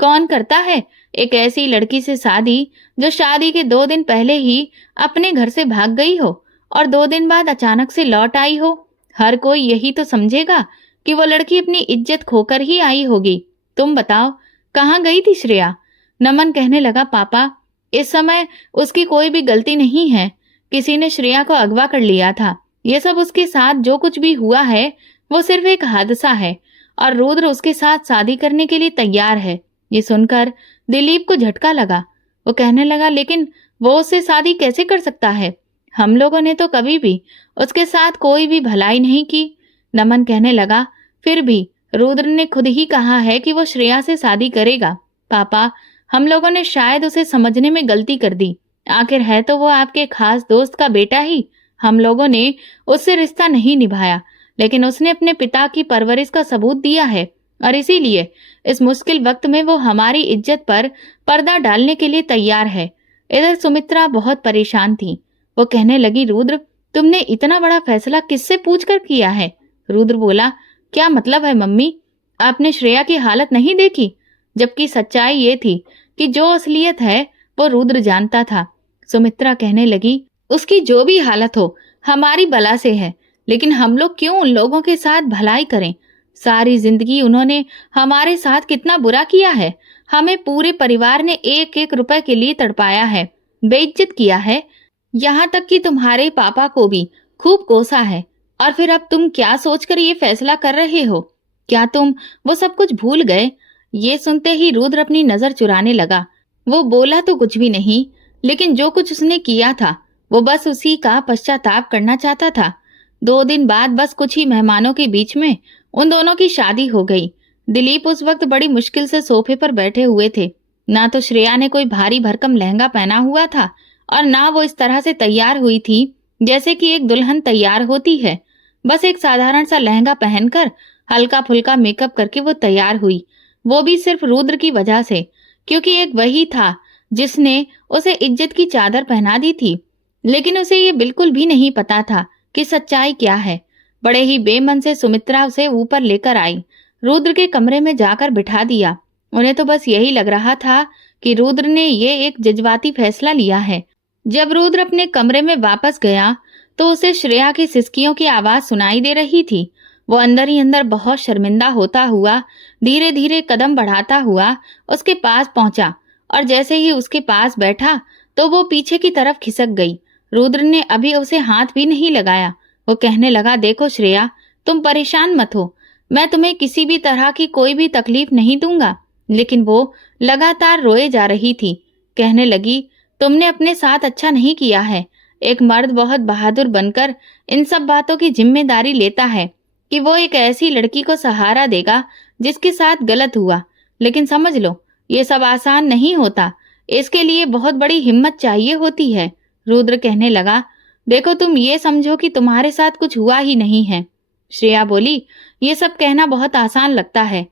कौन करता है एक ऐसी लड़की से शादी जो शादी के 2 दिन पहले ही अपने घर से भाग गई हो और 2 दिन बाद अचानक से लौट आई हो? हर कोई यही तो समझेगा कि वो लड़की अपनी इज्जत खोकर ही आई होगी। तुम बताओ, कहाँ गई थी श्रेया? नमन कहने लगा, पापा, इस समय उसकी कोई भी गलती नहीं है। किसी ने श्रेया को अगवा कर लिया था। ये सब उसके साथ जो कुछ भी हुआ है वो सिर्फ एक हादसा है और रुद्र उसके साथ शादी करने के लिए तैयार है। ये सुनकर दिलीप को झटका लगा। वो कहने लगा, लेकिन वो उससे शादी कैसे कर सकता है? हम लोगों ने तो कभी भी उसके साथ कोई भी भलाई नहीं की। नमन कहने लगा, फिर भी रुद्र ने खुद ही कहा है कि वो श्रेया से शादी करेगा। पापा, हम लोगों ने शायद उसे समझने में गलती कर दी। आखिर है तो वो आपके खास दोस्त का बेटा ही। हम लोगों ने उससे रिश्ता नहीं निभाया, लेकिन उसने अपने पिता की परवरिश का सबूत दिया है और इसीलिए इस मुश्किल वक्त में वो हमारी इज्जत पर पर्दा डालने के लिए तैयार है। इधर सुमित्रा बहुत परेशान थी। वो कहने लगी, रुद्र, तुमने इतना बड़ा फैसला किससे पूछकर किया है? रुद्र बोला, क्या मतलब है मम्मी? आपने श्रेया की हालत नहीं देखी? जबकि सच्चाई ये थी कि जो असलियत है वो रुद्र जानता था। सुमित्रा कहने लगी, उसकी जो भी हालत हो हमारी बला से है, लेकिन हम लोग क्यों उन लोगों के साथ भलाई करें? सारी जिंदगी उन्होंने हमारे साथ कितना बुरा किया है। हमें पूरे परिवार ने 1-1 रुपए के लिए तड़पाया है, बेइज्जत किया है, यहाँ तक कि तुम्हारे पापा को भी खूब कोसा है। और फिर अब तुम क्या सोचकर ये फैसला कर रहे हो? क्या तुम वो सब कुछ भूल गए? ये सुनते ही रुद्र अपनी नजर चुराने लगा। वो बोला तो कुछ भी नहीं, लेकिन जो कुछ उसने किया था वो बस उसी का पश्चाताप करना चाहता था। 2 दिन बाद बस कुछ ही मेहमानों के बीच में उन दोनों की शादी हो गई। दिलीप उस वक्त बड़ी मुश्किल से सोफे पर बैठे हुए थे। ना तो श्रेया ने कोई भारी भरकम लहंगा पहना हुआ था और ना वो इस तरह से तैयार हुई थी जैसे कि एक दुल्हन तैयार होती है। बस एक साधारण सा लहंगा पहनकर हल्का फुल्का मेकअप करके वो तैयार हुई, वो भी सिर्फ रुद्र की वजह से, क्योंकि एक वही था जिसने उसे इज्जत की चादर पहना दी थी। लेकिन उसे ये बिल्कुल भी नहीं पता था कि सच्चाई क्या है। बड़े ही बेमन से सुमित्रा उसे ऊपर लेकर आई, रुद्र के कमरे में जाकर बिठा दिया। उन्हें तो बस यही लग रहा था कि रुद्र ने ये एक जज्बाती फैसला लिया है। जब रुद्र अपने कमरे में वापस गया तो उसे श्रेया की सिसकियों की आवाज सुनाई दे रही थी। वो अंदर ही अंदर बहुत शर्मिंदा होता हुआ धीरे धीरे कदम बढ़ाता हुआ उसके पास पहुंचा और जैसे ही उसके पास बैठा तो वो पीछे की तरफ खिसक गई। रुद्र ने अभी उसे हाथ भी नहीं लगाया। वो कहने लगा, देखो श्रेया, तुम परेशान मत हो, मैं तुम्हें किसी भी तरह की कोई भी तकलीफ नहीं दूंगा। लेकिन वो लगातार रोए जा रही थी। कहने लगी, तुमने अपने साथ अच्छा नहीं किया है। एक मर्द बहुत बहादुर बनकर इन सब बातों की जिम्मेदारी लेता है कि वो एक ऐसी लड़की को सहारा देगा जिसके साथ गलत हुआ। लेकिन समझ लो, ये सब आसान नहीं होता, इसके लिए बहुत बड़ी हिम्मत चाहिए होती है। रुद्र कहने लगा, देखो, तुम ये समझो कि तुम्हारे साथ कुछ हुआ ही नहीं है। श्रेया बोली, ये सब कहना बहुत आसान लगता है।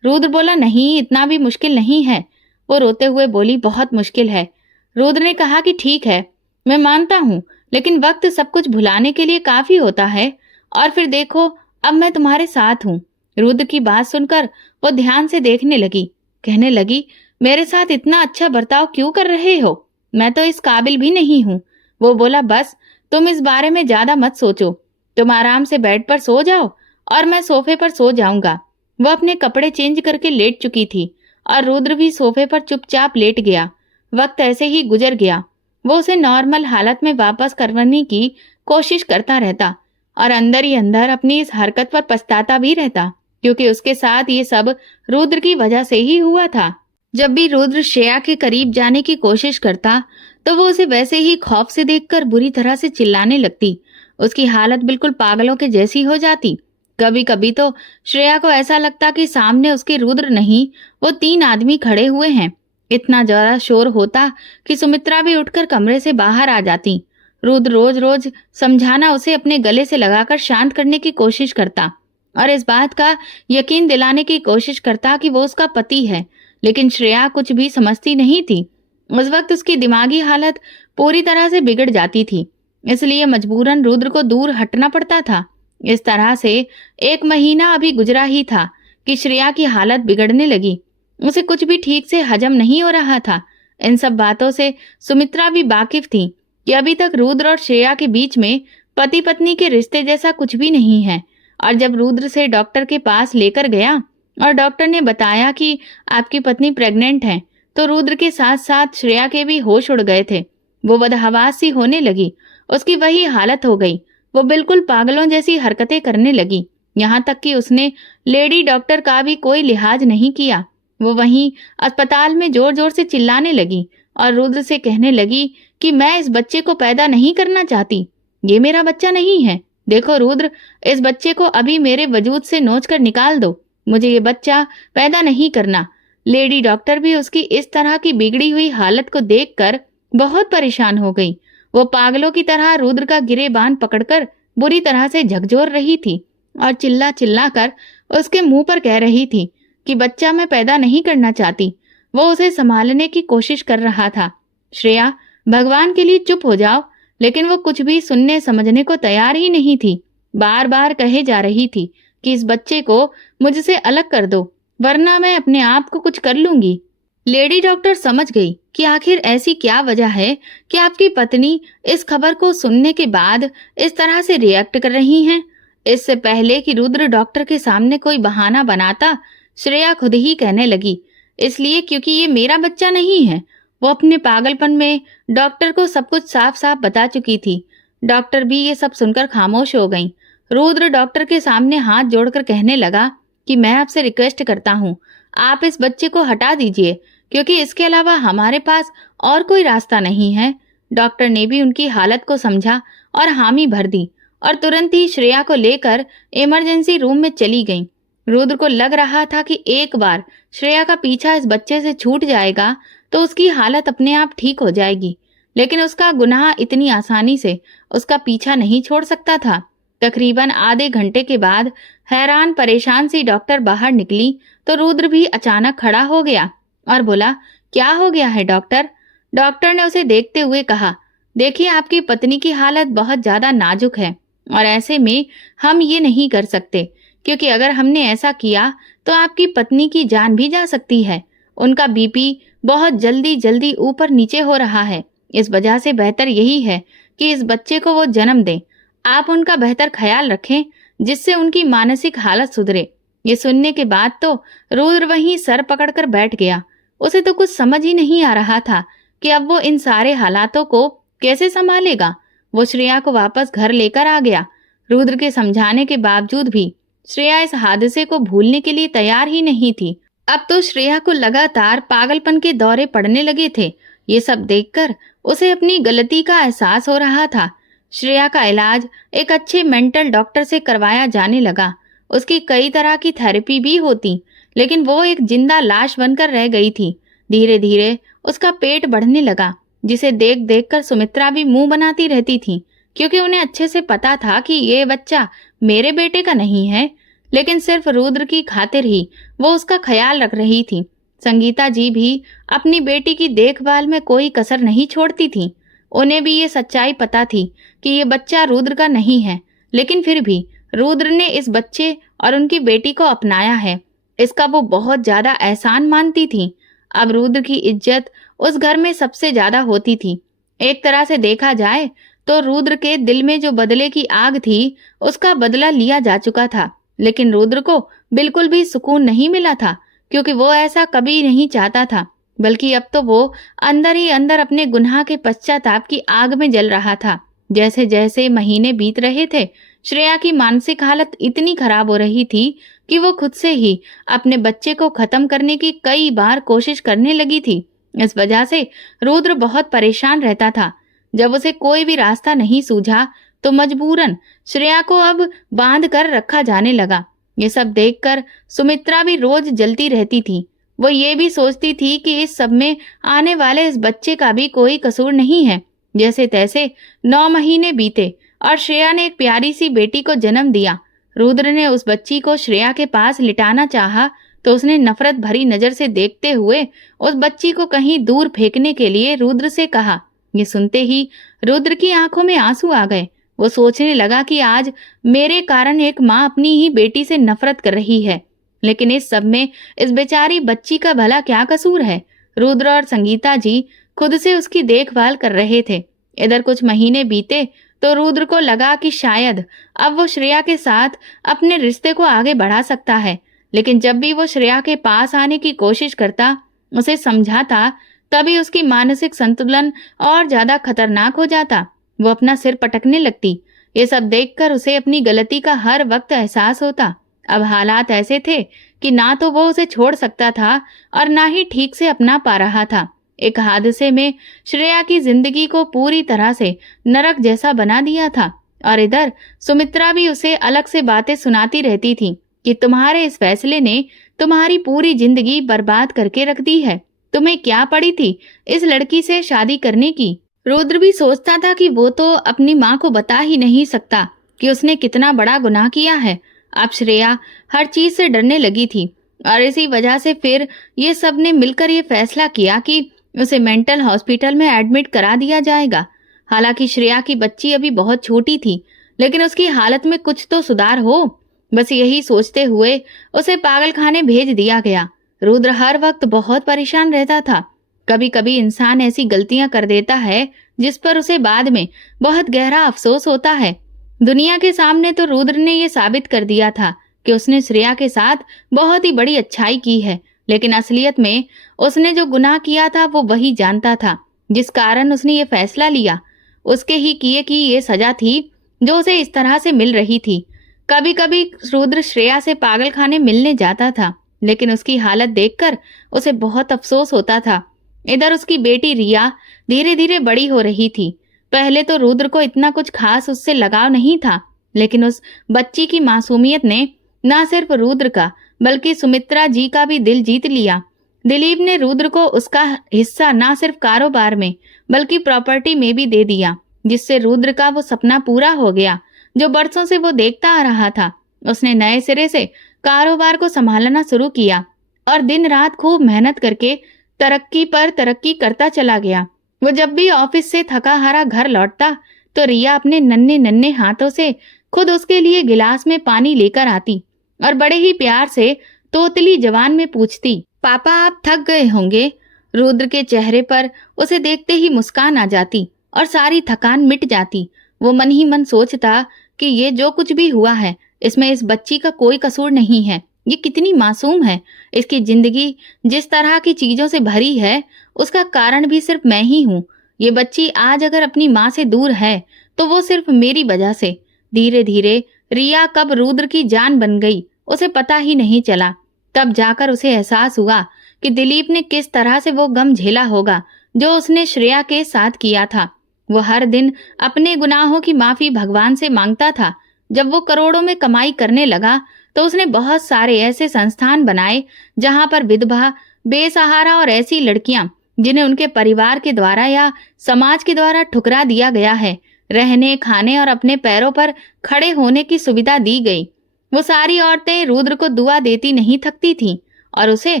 रुद्र बोला, नहीं, इतना भी मुश्किल नहीं है। वो रोते हुए बोली, बहुत मुश्किल है। रुद्र ने कहा कि ठीक है, मैं मानता हूँ, लेकिन वक्त सब कुछ भुलाने के लिए काफी होता है। और फिर देखो, अब मैं तुम्हारे साथ हूँ। रुद्र की बात सुनकर वो ध्यान से देखने लगी। कहने लगी, मेरे साथ इतना अच्छा बर्ताव क्यों कर रहे हो? मैं तो इस काबिल भी नहीं हूँ। वो बोला, बस तुम इस बारे में ज्यादा मत सोचो, तुम आराम से बेड पर सो जाओ और मैं सोफे पर सो जाऊंगा। वो अपने कपड़े चेंज करके लेट चुकी थी और रुद्र भी सोफे पर चुपचाप लेट गया। वक्त ऐसे ही गुजर गया। वो उसे नॉर्मल हालत में वापस करवाने की कोशिश करता रहता और अंदर ही अंदर अपनी इस हरकत पर पछताता भी रहता, क्योंकि उसके साथ ये सब रुद्र की वजह से ही हुआ था। जब भी रुद्र श्रेया के करीब जाने की कोशिश करता तो वो उसे वैसे ही खौफ से देखकर बुरी तरह से चिल्लाने लगती। उसकी हालत बिल्कुल पागलों के जैसी हो जाती। कभी कभी तो श्रेया को ऐसा लगता कि सामने उसके रुद्र नहीं, वो 3 आदमी खड़े हुए हैं। इतना ज्यादा शोर होता कि सुमित्रा भी उठकर कमरे से बाहर आ जाती। रुद्र रोज रोज समझाना उसे अपने गले से लगाकर शांत करने की कोशिश करता और इस बात का यकीन दिलाने की कोशिश करता कि वो उसका पति है, लेकिन श्रेया कुछ भी समझती नहीं थी। उस वक्त उसकी दिमागी हालत पूरी तरह से बिगड़ जाती थी, इसलिए मजबूरन रुद्र को दूर हटना पड़ता था। इस तरह से 1 महीना अभी गुजरा ही था कि श्रेया की हालत बिगड़ने लगी। उसे कुछ भी ठीक से हजम नहीं हो रहा था। इन सब बातों से सुमित्रा भी वाकिफ थी कि अभी तक रुद्र और श्रेया के बीच में पति पत्नी के रिश्ते जैसा कुछ भी नहीं है। और जब रुद्र से डॉक्टर के पास लेकर गया और डॉक्टर ने बताया कि आपकी पत्नी प्रेग्नेंट है, तो रुद्र के साथ साथ श्रेया के भी होश उड़ गए थे। वो बदहवास सी होने लगी। उसकी वही हालत हो गई। वो बिल्कुल पागलों जैसी हरकतें करने लगी। यहाँ तक कि उसने लेडी डॉक्टर का भी कोई लिहाज नहीं किया। वो वहीं अस्पताल में जोर जोर से चिल्लाने लगी और रुद्र से कहने लगी कि मैं इस बच्चे को पैदा नहीं करना चाहती। ये मेरा बच्चा नहीं है। देखो रुद्र, इस बच्चे को अभी मेरे वजूद से नोच कर निकाल दो। मुझे ये बच्चा पैदा नहीं करना। लेडी डॉक्टर भी उसकी इस तरह की बिगड़ी हुई हालत को देखकर बहुत परेशान हो गई। वो पागलों की तरह रुद्र का गिरेबान पकड़कर बुरी तरह से झकझोर रही थी और चिल्ला चिल्ला कर उसके मुंह पर कह रही थी कि बच्चा मैं पैदा नहीं करना चाहती। वो उसे संभालने की कोशिश कर रहा था। श्रेया, भगवान के लिए चुप हो जाओ। लेकिन वो कुछ भी सुनने समझने को तैयार ही नहीं थी। बार बार कहे जा रही थी कि इस बच्चे को मुझसे अलग कर दो, वरना मैं अपने आप को कुछ कर लूंगी। लेडी डॉक्टर समझ गई कि आखिर ऐसी क्या वजह है कि आपकी पत्नी इस खबर को सुनने के बाद इस तरह से रिएक्ट कर रही हैं। इससे पहले कि रुद्र डॉक्टर के सामने कोई बहाना बनाता, श्रेया खुद ही कहने लगी, इसलिए क्योंकि ये मेरा बच्चा नहीं है। वो अपने पागलपन में डॉक्टर को सब कुछ साफ साफ बता चुकी थी। डॉक्टर भी ये सब सुनकर खामोश हो गईं। रुद्र डॉक्टर के सामने हाथ जोड़कर कहने लगा कि मैं आपसे रिक्वेस्ट करता हूँ, आप इस बच्चे को हटा दीजिए, क्योंकि इसके अलावा हमारे पास और कोई रास्ता नहीं है। डॉक्टर ने भी उनकी हालत को समझा और हामी भर दी और तुरंत ही श्रेया को लेकर इमरजेंसी रूम में चली गईं। रुद्र को लग रहा था कि एक बार श्रेया का पीछा इस बच्चे से छूट जाएगा तो उसकी हालत अपने आप ठीक हो जाएगी, लेकिन उसका गुनाह इतनी आसानी से उसका पीछा नहीं छोड़ सकता था। तकरीबन आधे घंटे के बाद हैरान परेशान सी डॉक्टर बाहर निकली तो रुद्र भी अचानक खड़ा हो गया और बोला, क्या हो गया है डॉक्टर? डॉक्टर ने उसे देखते हुए कहा, देखिए आपकी पत्नी की हालत बहुत ज्यादा नाजुक है और ऐसे में हम ये नहीं कर सकते, क्योंकि अगर हमने ऐसा किया तो आपकी पत्नी की जान भी जा सकती है। उनका बीपी बहुत जल्दी जल्दी ऊपर नीचे हो रहा है। इस वजह से बेहतर यही है कि इस बच्चे को वो जन्म दें। आप उनका बेहतर ख्याल रखें, जिससे उनकी मानसिक हालत सुधरे। ये सुनने के बाद तो रुद्र वहीं सर पकड़कर बैठ गया। उसे तो कुछ समझ ही नहीं आ रहा था कि अब वो इन सारे हालातों को कैसे संभालेगा। वो श्रेया को वापस घर लेकर आ गया। रुद्र के समझाने के बावजूद भी श्रेया इस हादसे को भूलने के लिए तैयार ही नहीं थी। अब तो श्रेया को लगातार पागलपन के दौरे पड़ने लगे थे। ये सब देखकर उसे अपनी गलती का एहसास हो रहा था। श्रेया का इलाज एक अच्छे मेंटल डॉक्टर से करवाया जाने लगा। उसकी कई तरह की थेरेपी भी होती, लेकिन वो एक जिंदा लाश बनकर रह गई थी। धीरे धीरे उसका पेट बढ़ने लगा, जिसे देख देख कर सुमित्रा भी मुंह बनाती रहती थी, क्योंकि उन्हें अच्छे से पता था कि ये बच्चा मेरे बेटे का नहीं है, लेकिन सिर्फ रुद्र की खातिर ही वो उसका ख्याल रख रही थी। संगीता जी भी अपनी बेटी की देखभाल में कोई कसर नहीं छोड़ती थी। उन्हें भी ये सच्चाई पता थी कि ये बच्चा रुद्र का नहीं है, लेकिन फिर भी रुद्र ने इस बच्चे और उनकी बेटी को अपनाया है, इसका वो बहुत ज्यादा एहसान मानती थी। अब रुद्र की इज्जत उस घर में सबसे ज्यादा होती थी। एक तरह से देखा जाए तो रुद्र के दिल में जो बदले की आग थी, उसका बदला लिया जा चुका था। लेकिन रुद्र को बिल्कुल भी सुकून नहीं मिला था, क्योंकि वो ऐसा कभी नहीं चाहता था, बल्कि अब तो वो अंदर ही अंदर अपने गुनाह के पश्चाताप की आग में जल रहा था। जैसे जैसे महीने बीत रहे थे, श्रेया की मानसिक हालत इतनी खराब हो रही थी कि वो खुद से ही अपने बच्चे को खत्म करने की कई बार कोशिश करने लगी थी। इस वजह से रुद्र बहुत परेशान रहता था। जब उसे कोई भी रास्ता नहीं सूझा तो मजबूरन श्रेया को अब बांध कर रखा जाने लगा। ये सब देखकर सुमित्रा भी रोज जलती रहती थी। वो ये भी सोचती थी कि इस सब में आने वाले इस बच्चे का भी कोई कसूर नहीं है। जैसे तैसे 9 महीने बीते और श्रेया ने एक प्यारी सी बेटी को जन्म दिया। रुद्र ने उस बच्ची को श्रेया के पास लिटाना चाहा तो उसने नफरत भरी नजर से देखते हुए उस बच्ची को कहीं दूर फेंकने के लिए रुद्र से कहा। ये सुनते ही रुद्र की आंखों में आंसू आ गए। वो सोचने लगा कि आज मेरे कारण एक माँ अपनी ही बेटी से नफरत कर रही है, लेकिन इस सब में इस बेचारी बच्ची का भला क्या कसूर है। रुद्र और संगीता जी खुद से उसकी देखभाल कर रहे थे। इधर कुछ महीने बीते तो रुद्र को लगा कि शायद अब वो श्रेया के साथ अपने रिश्ते को आगे बढ़ा सकता है, लेकिन जब भी वो श्रेया के पास आने की कोशिश करता, उसे समझाता, तभी उसकी मानसिक संतुलन और ज्यादा खतरनाक हो जाता। वो अपना सिर पटकने लगती। ये सब देखकर उसे अपनी गलती का हर वक्त एहसास होता। अब हालात ऐसे थे कि ना तो वो उसे छोड़ सकता था और ना ही ठीक से अपना पा रहा था। एक हादसे में श्रेया की जिंदगी को पूरी तरह से नरक जैसा बना दिया था और इधर सुमित्रा भी उसे अलग से बातें सुनाती रहती थी कि तुम्हारे इस फैसले ने तुम्हारी पूरी जिंदगी बर्बाद करके रख दी है। तुम्हें क्या पड़ी थी इस लड़की से शादी करने की। रुद्र भी सोचता था कि वो तो अपनी माँ को बता ही नहीं सकता कि उसने कितना बड़ा गुनाह किया है। अब श्रेया हर चीज से डरने लगी थी और इसी वजह से फिर ये सब ने मिलकर ये फैसला किया कि उसे मेंटल हॉस्पिटल में एडमिट करा दिया जाएगा। हालांकि श्रेया की बच्ची अभी बहुत छोटी थी, लेकिन उसकी हालत में कुछ तो सुधार हो, बस यही सोचते हुए उसे पागलखाने भेज दिया गया। रुद्र हर वक्त बहुत परेशान रहता था। कभी कभी इंसान ऐसी गलतियां कर देता है जिस पर उसे बाद में बहुत गहरा अफसोस होता है। दुनिया के सामने तो रुद्र ने ये साबित कर दिया था कि उसने श्रेया के साथ बहुत ही बड़ी अच्छाई की है, लेकिन असलियत में उसने जो गुनाह किया था वो वही जानता था, जिस कारण उसने ये फैसला लिया। उसके ही किए की ये सजा थी जो उसे इस तरह से मिल रही थी। कभी कभी रुद्र श्रेया से पागलखाने मिलने जाता था, लेकिन उसकी हालत देखकर उसे बहुत अफसोस होता था। इधर उसकी बेटी रिया धीरे धीरे बड़ी हो रही थी। पहले तो रुद्र को इतना कुछ खास उससे लगाव नहीं था, लेकिन उस बच्ची की मासूमियत ने न सिर्फ रुद्र का बल्कि सुमित्रा जी का भी दिल जीत लिया। दिलीप ने रुद्र को उसका हिस्सा न सिर्फ कारोबार में बल्कि प्रॉपर्टी में भी दे दिया, जिससे रुद्र का वो सपना पूरा हो गया जो बरसों से वो देखता आ रहा था। उसने नए सिरे से कारोबार को संभालना शुरू किया और दिन रात खूब मेहनत करके तरक्की पर तरक्की करता चला गया। वो जब भी ऑफिस से थका हारा घर लौटता तो रिया अपने नन्हे नन्हे हाथों से खुद उसके लिए गिलास में पानी लेकर आती और बड़े ही प्यार से तोतली जवान में पूछती, पापा आप थक गए होंगे। रुद्र के चेहरे पर उसे देखते ही मुस्कान आ जाती और सारी थकान मिट जाती। वो मन ही मन सोचता कि ये जो कुछ भी हुआ है इसमें इस बच्ची का कोई कसूर नहीं है। ये कितनी मासूम है। इसकी जिंदगी जिस तरह की चीजों से भरी है उसका कारण भी सिर्फ मैं ही हूँ। ये बच्ची आज अगर अपनी माँ से दूर है तो वो सिर्फ मेरी वजह से। धीरे धीरे रिया कब रुद्र की जान बन गई उसे पता ही नहीं चला। तब जाकर उसे एहसास हुआ कि दिलीप ने किस तरह से वो गम झेला होगा जो उसने श्रेया के साथ किया था। वो हर दिन अपने गुनाहों की माफी भगवान से मांगता था। जब वो करोड़ों में कमाई करने लगा तो उसने बहुत सारे ऐसे संस्थान बनाए जहां पर विधवा, बेसहारा और ऐसी लड़कियां जिन्हें उनके परिवार के द्वारा या समाज के द्वारा ठुकरा दिया गया है, रहने, खाने और अपने पैरों पर खड़े होने की सुविधा दी गई। वो सारी औरतें रुद्र को दुआ देती नहीं थकती थीं और उसे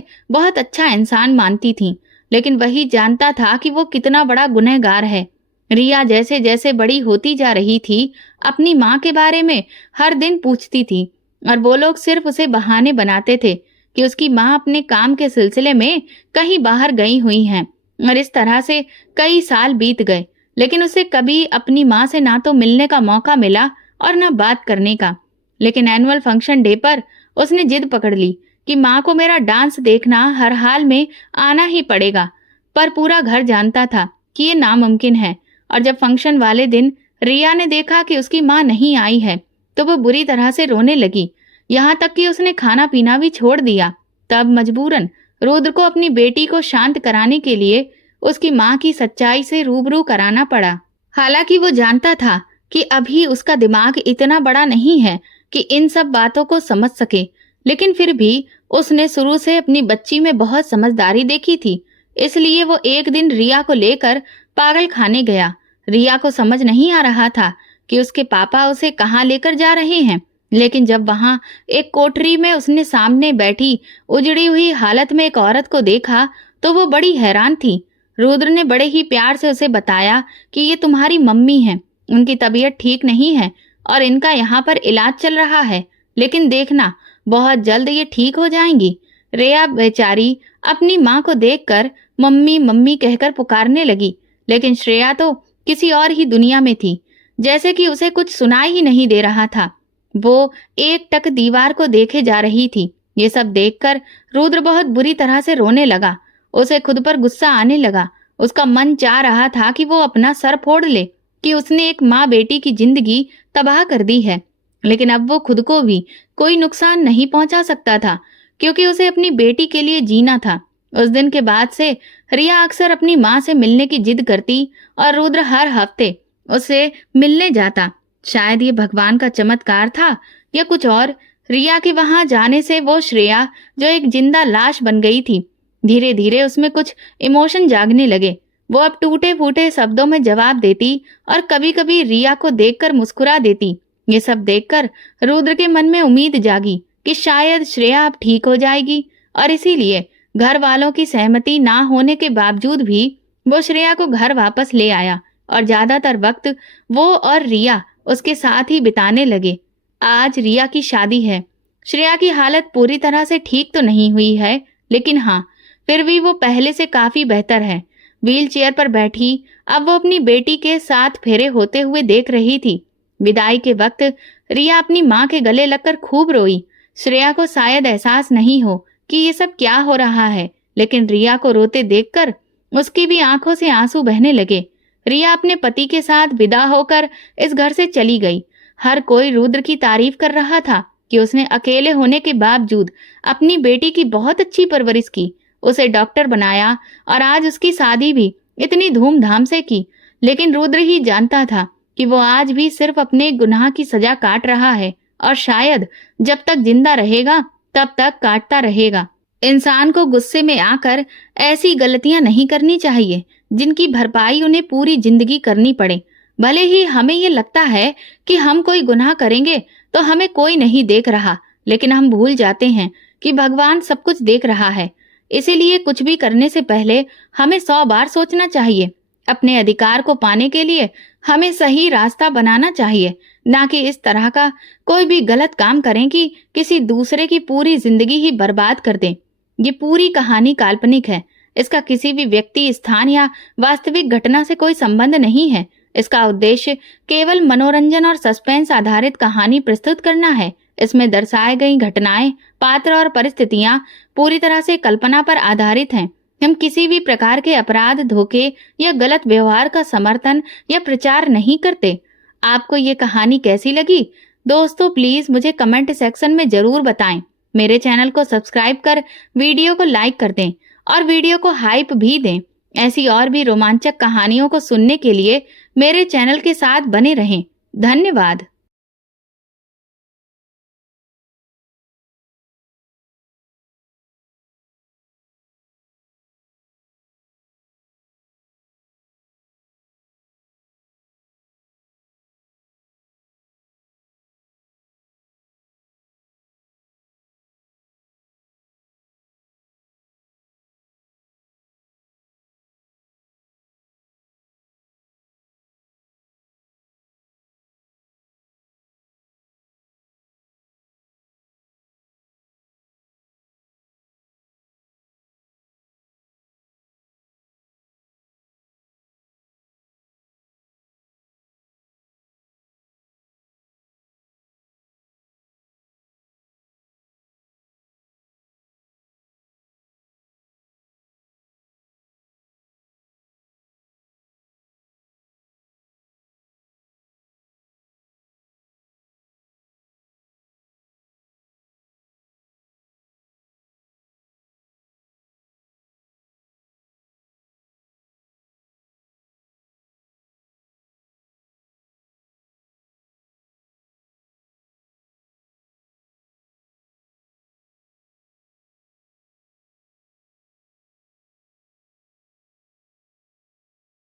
बहुत अच्छा इंसान मानती थीं, लेकिन वही जानता था कि वो कितना बड़ा गुनहगार है। रिया जैसे जैसे बड़ी होती जा रही थी, अपनी माँ के बारे में हर दिन पूछती थी और वो लोग सिर्फ उसे बहाने बनाते थे कि उसकी माँ अपने काम के सिलसिले में कहीं बाहर गई हुई हैं। और इस तरह से कई साल बीत गए, लेकिन उसे कभी अपनी माँ से ना तो मिलने का मौका मिला और ना बात करने का। लेकिन एनुअल फंक्शन डे पर उसने जिद पकड़ ली कि माँ को मेरा डांस देखना हर हाल में आना ही पड़ेगा। पर पूरा घर जानता था कि ये नामुमकिन है। और जब फंक्शन वाले दिन रिया ने देखा कि उसकी माँ नहीं आई है तो वो बुरी तरह से रोने लगी, यहाँ तक कि उसने खाना पीना भी छोड़ दिया। तब मजबूरन रुद्र को अपनी बेटी को शांत कराने के लिए उसकी माँ की सच्चाई से रूबरू कराना पड़ा। हालांकि वो जानता था कि अभी उसका दिमाग इतना बड़ा नहीं है कि इन सब बातों को समझ सके, लेकिन फिर भी उसने शुरू से अपनी बच्ची में बहुत समझदारी देखी थी। इसलिए वो एक दिन रिया को लेकर पागल खाने गया। रिया को समझ नहीं आ रहा था कि उसके पापा उसे कहाँ लेकर जा रहे हैं, लेकिन जब वहां एक कोठरी में उसने सामने बैठी उजड़ी हुई हालत में एक औरत को देखा तो वो बड़ी हैरान थी। रुद्र ने बड़े ही प्यार से उसे बताया कि ये तुम्हारी मम्मी है, उनकी तबीयत ठीक नहीं है और इनका यहाँ पर इलाज चल रहा है, लेकिन देखना बहुत जल्द ये ठीक हो जाएंगी। रेया बेचारी अपनी माँ को देखकर मम्मी मम्मी कहकर पुकारने लगी, लेकिन श्रेया तो किसी और ही दुनिया में थी, जैसे कि उसे कुछ सुनाई ही नहीं दे रहा था। वो एक टक दीवार को देखे जा रही थी। ये सब देखकर रुद्र बहुत बुरी तरह से रोने लगा। उसे खुद पर गुस्सा आने लगा। उसका मन चाह रहा था कि वो अपना सर फोड़ ले कि उसने एक माँ बेटी की जिंदगी तबाह कर दी है, लेकिन अब वो खुद को भी कोई नुकसान नहीं पहुंचा सकता था, क्योंकि उसे अपनी बेटी के लिए जीना था। उस दिन के बाद से रिया अक्सर अपनी माँ से मिलने की जिद करती और रुद्र हर हफ्ते उसे मिलने जाता। शायद ये भगवान का चमत्कार था या कुछ और। रिया के वहां जाने से वो श्रेया जो एक जिंदा लाश बन गई थी, धीरे धीरे उसमें कुछ इमोशन जागने लगे। वो अब टूटे फूटे शब्दों में जवाब देती और कभी कभी रिया को देखकर मुस्कुरा देती। ये सब देखकर रुद्र के मन में उम्मीद जागी कि शायद श्रेया अब ठीक हो जाएगी, और इसीलिए घर वालों की सहमति ना होने के बावजूद भी वो श्रेया को घर वापस ले आया और ज्यादातर वक्त वो और रिया उसके साथ ही बिताने लगे। आज रिया की शादी है। श्रेया की हालत पूरी तरह से ठीक तो नहीं हुई है, लेकिन हाँ, फिर भी वो पहले से काफी बेहतर है। व्हील चेयर पर बैठी अब वो अपनी बेटी के साथ फेरे होते हुए देख रही थी। विदाई के वक्त रिया अपनी माँ के गले लगकर खूब रोई। श्रेया को शायद एहसास नहीं हो कि ये सब क्या हो रहा है, लेकिन रिया को रोते देखकर उसकी भी आंखों से आंसू बहने लगे। रिया अपने पति के साथ विदा होकर इस घर से चली गई। हर कोई रुद्र की तारीफ कर रहा था कि उसने अकेले होने के बावजूद अपनी बेटी की बहुत अच्छी परवरिश की, उसे डॉक्टर बनाया और आज उसकी शादी भी इतनी धूमधाम से की। लेकिन रुद्र ही जानता था कि वो आज भी सिर्फ अपने गुनाह की सजा काट रहा है, और शायद जब तक जिंदा रहेगा तब तक काटता रहेगा। इंसान को गुस्से में आकर ऐसी गलतियां नहीं करनी चाहिए जिनकी भरपाई उन्हें पूरी जिंदगी करनी पड़े। भले ही हमें ये लगता है कि हम कोई गुनाह करेंगे तो हमें कोई नहीं देख रहा, लेकिन हम भूल जाते हैं कि भगवान सब कुछ देख रहा है। इसीलिए कुछ भी करने से पहले हमें 100 बार सोचना चाहिए। अपने अधिकार को पाने के लिए हमें सही रास्ता बनाना चाहिए, ना कि इस तरह का कोई भी गलत काम करें कि किसी दूसरे की पूरी जिंदगी ही बर्बाद कर दें। ये पूरी कहानी काल्पनिक है। इसका किसी भी व्यक्ति, स्थान या वास्तविक घटना से कोई संबंध नहीं है। इसका उद्देश्य केवल मनोरंजन और सस्पेंस आधारित कहानी प्रस्तुत करना है। इसमें दर्शाई गई घटनाएं, पात्र और परिस्थितियां पूरी तरह से कल्पना पर आधारित हैं। हम किसी भी प्रकार के अपराध, धोखे या गलत व्यवहार का समर्थन या प्रचार नहीं करते। आपको ये कहानी कैसी लगी? दोस्तों प्लीज मुझे कमेंट सेक्शन में जरूर बताएं। मेरे चैनल को सब्सक्राइब कर वीडियो को लाइक कर दें और वीडियो को हाइप भी दें। ऐसी और भी रोमांचक कहानियों को सुनने के लिए मेरे चैनल के साथ बने रहें। धन्यवाद।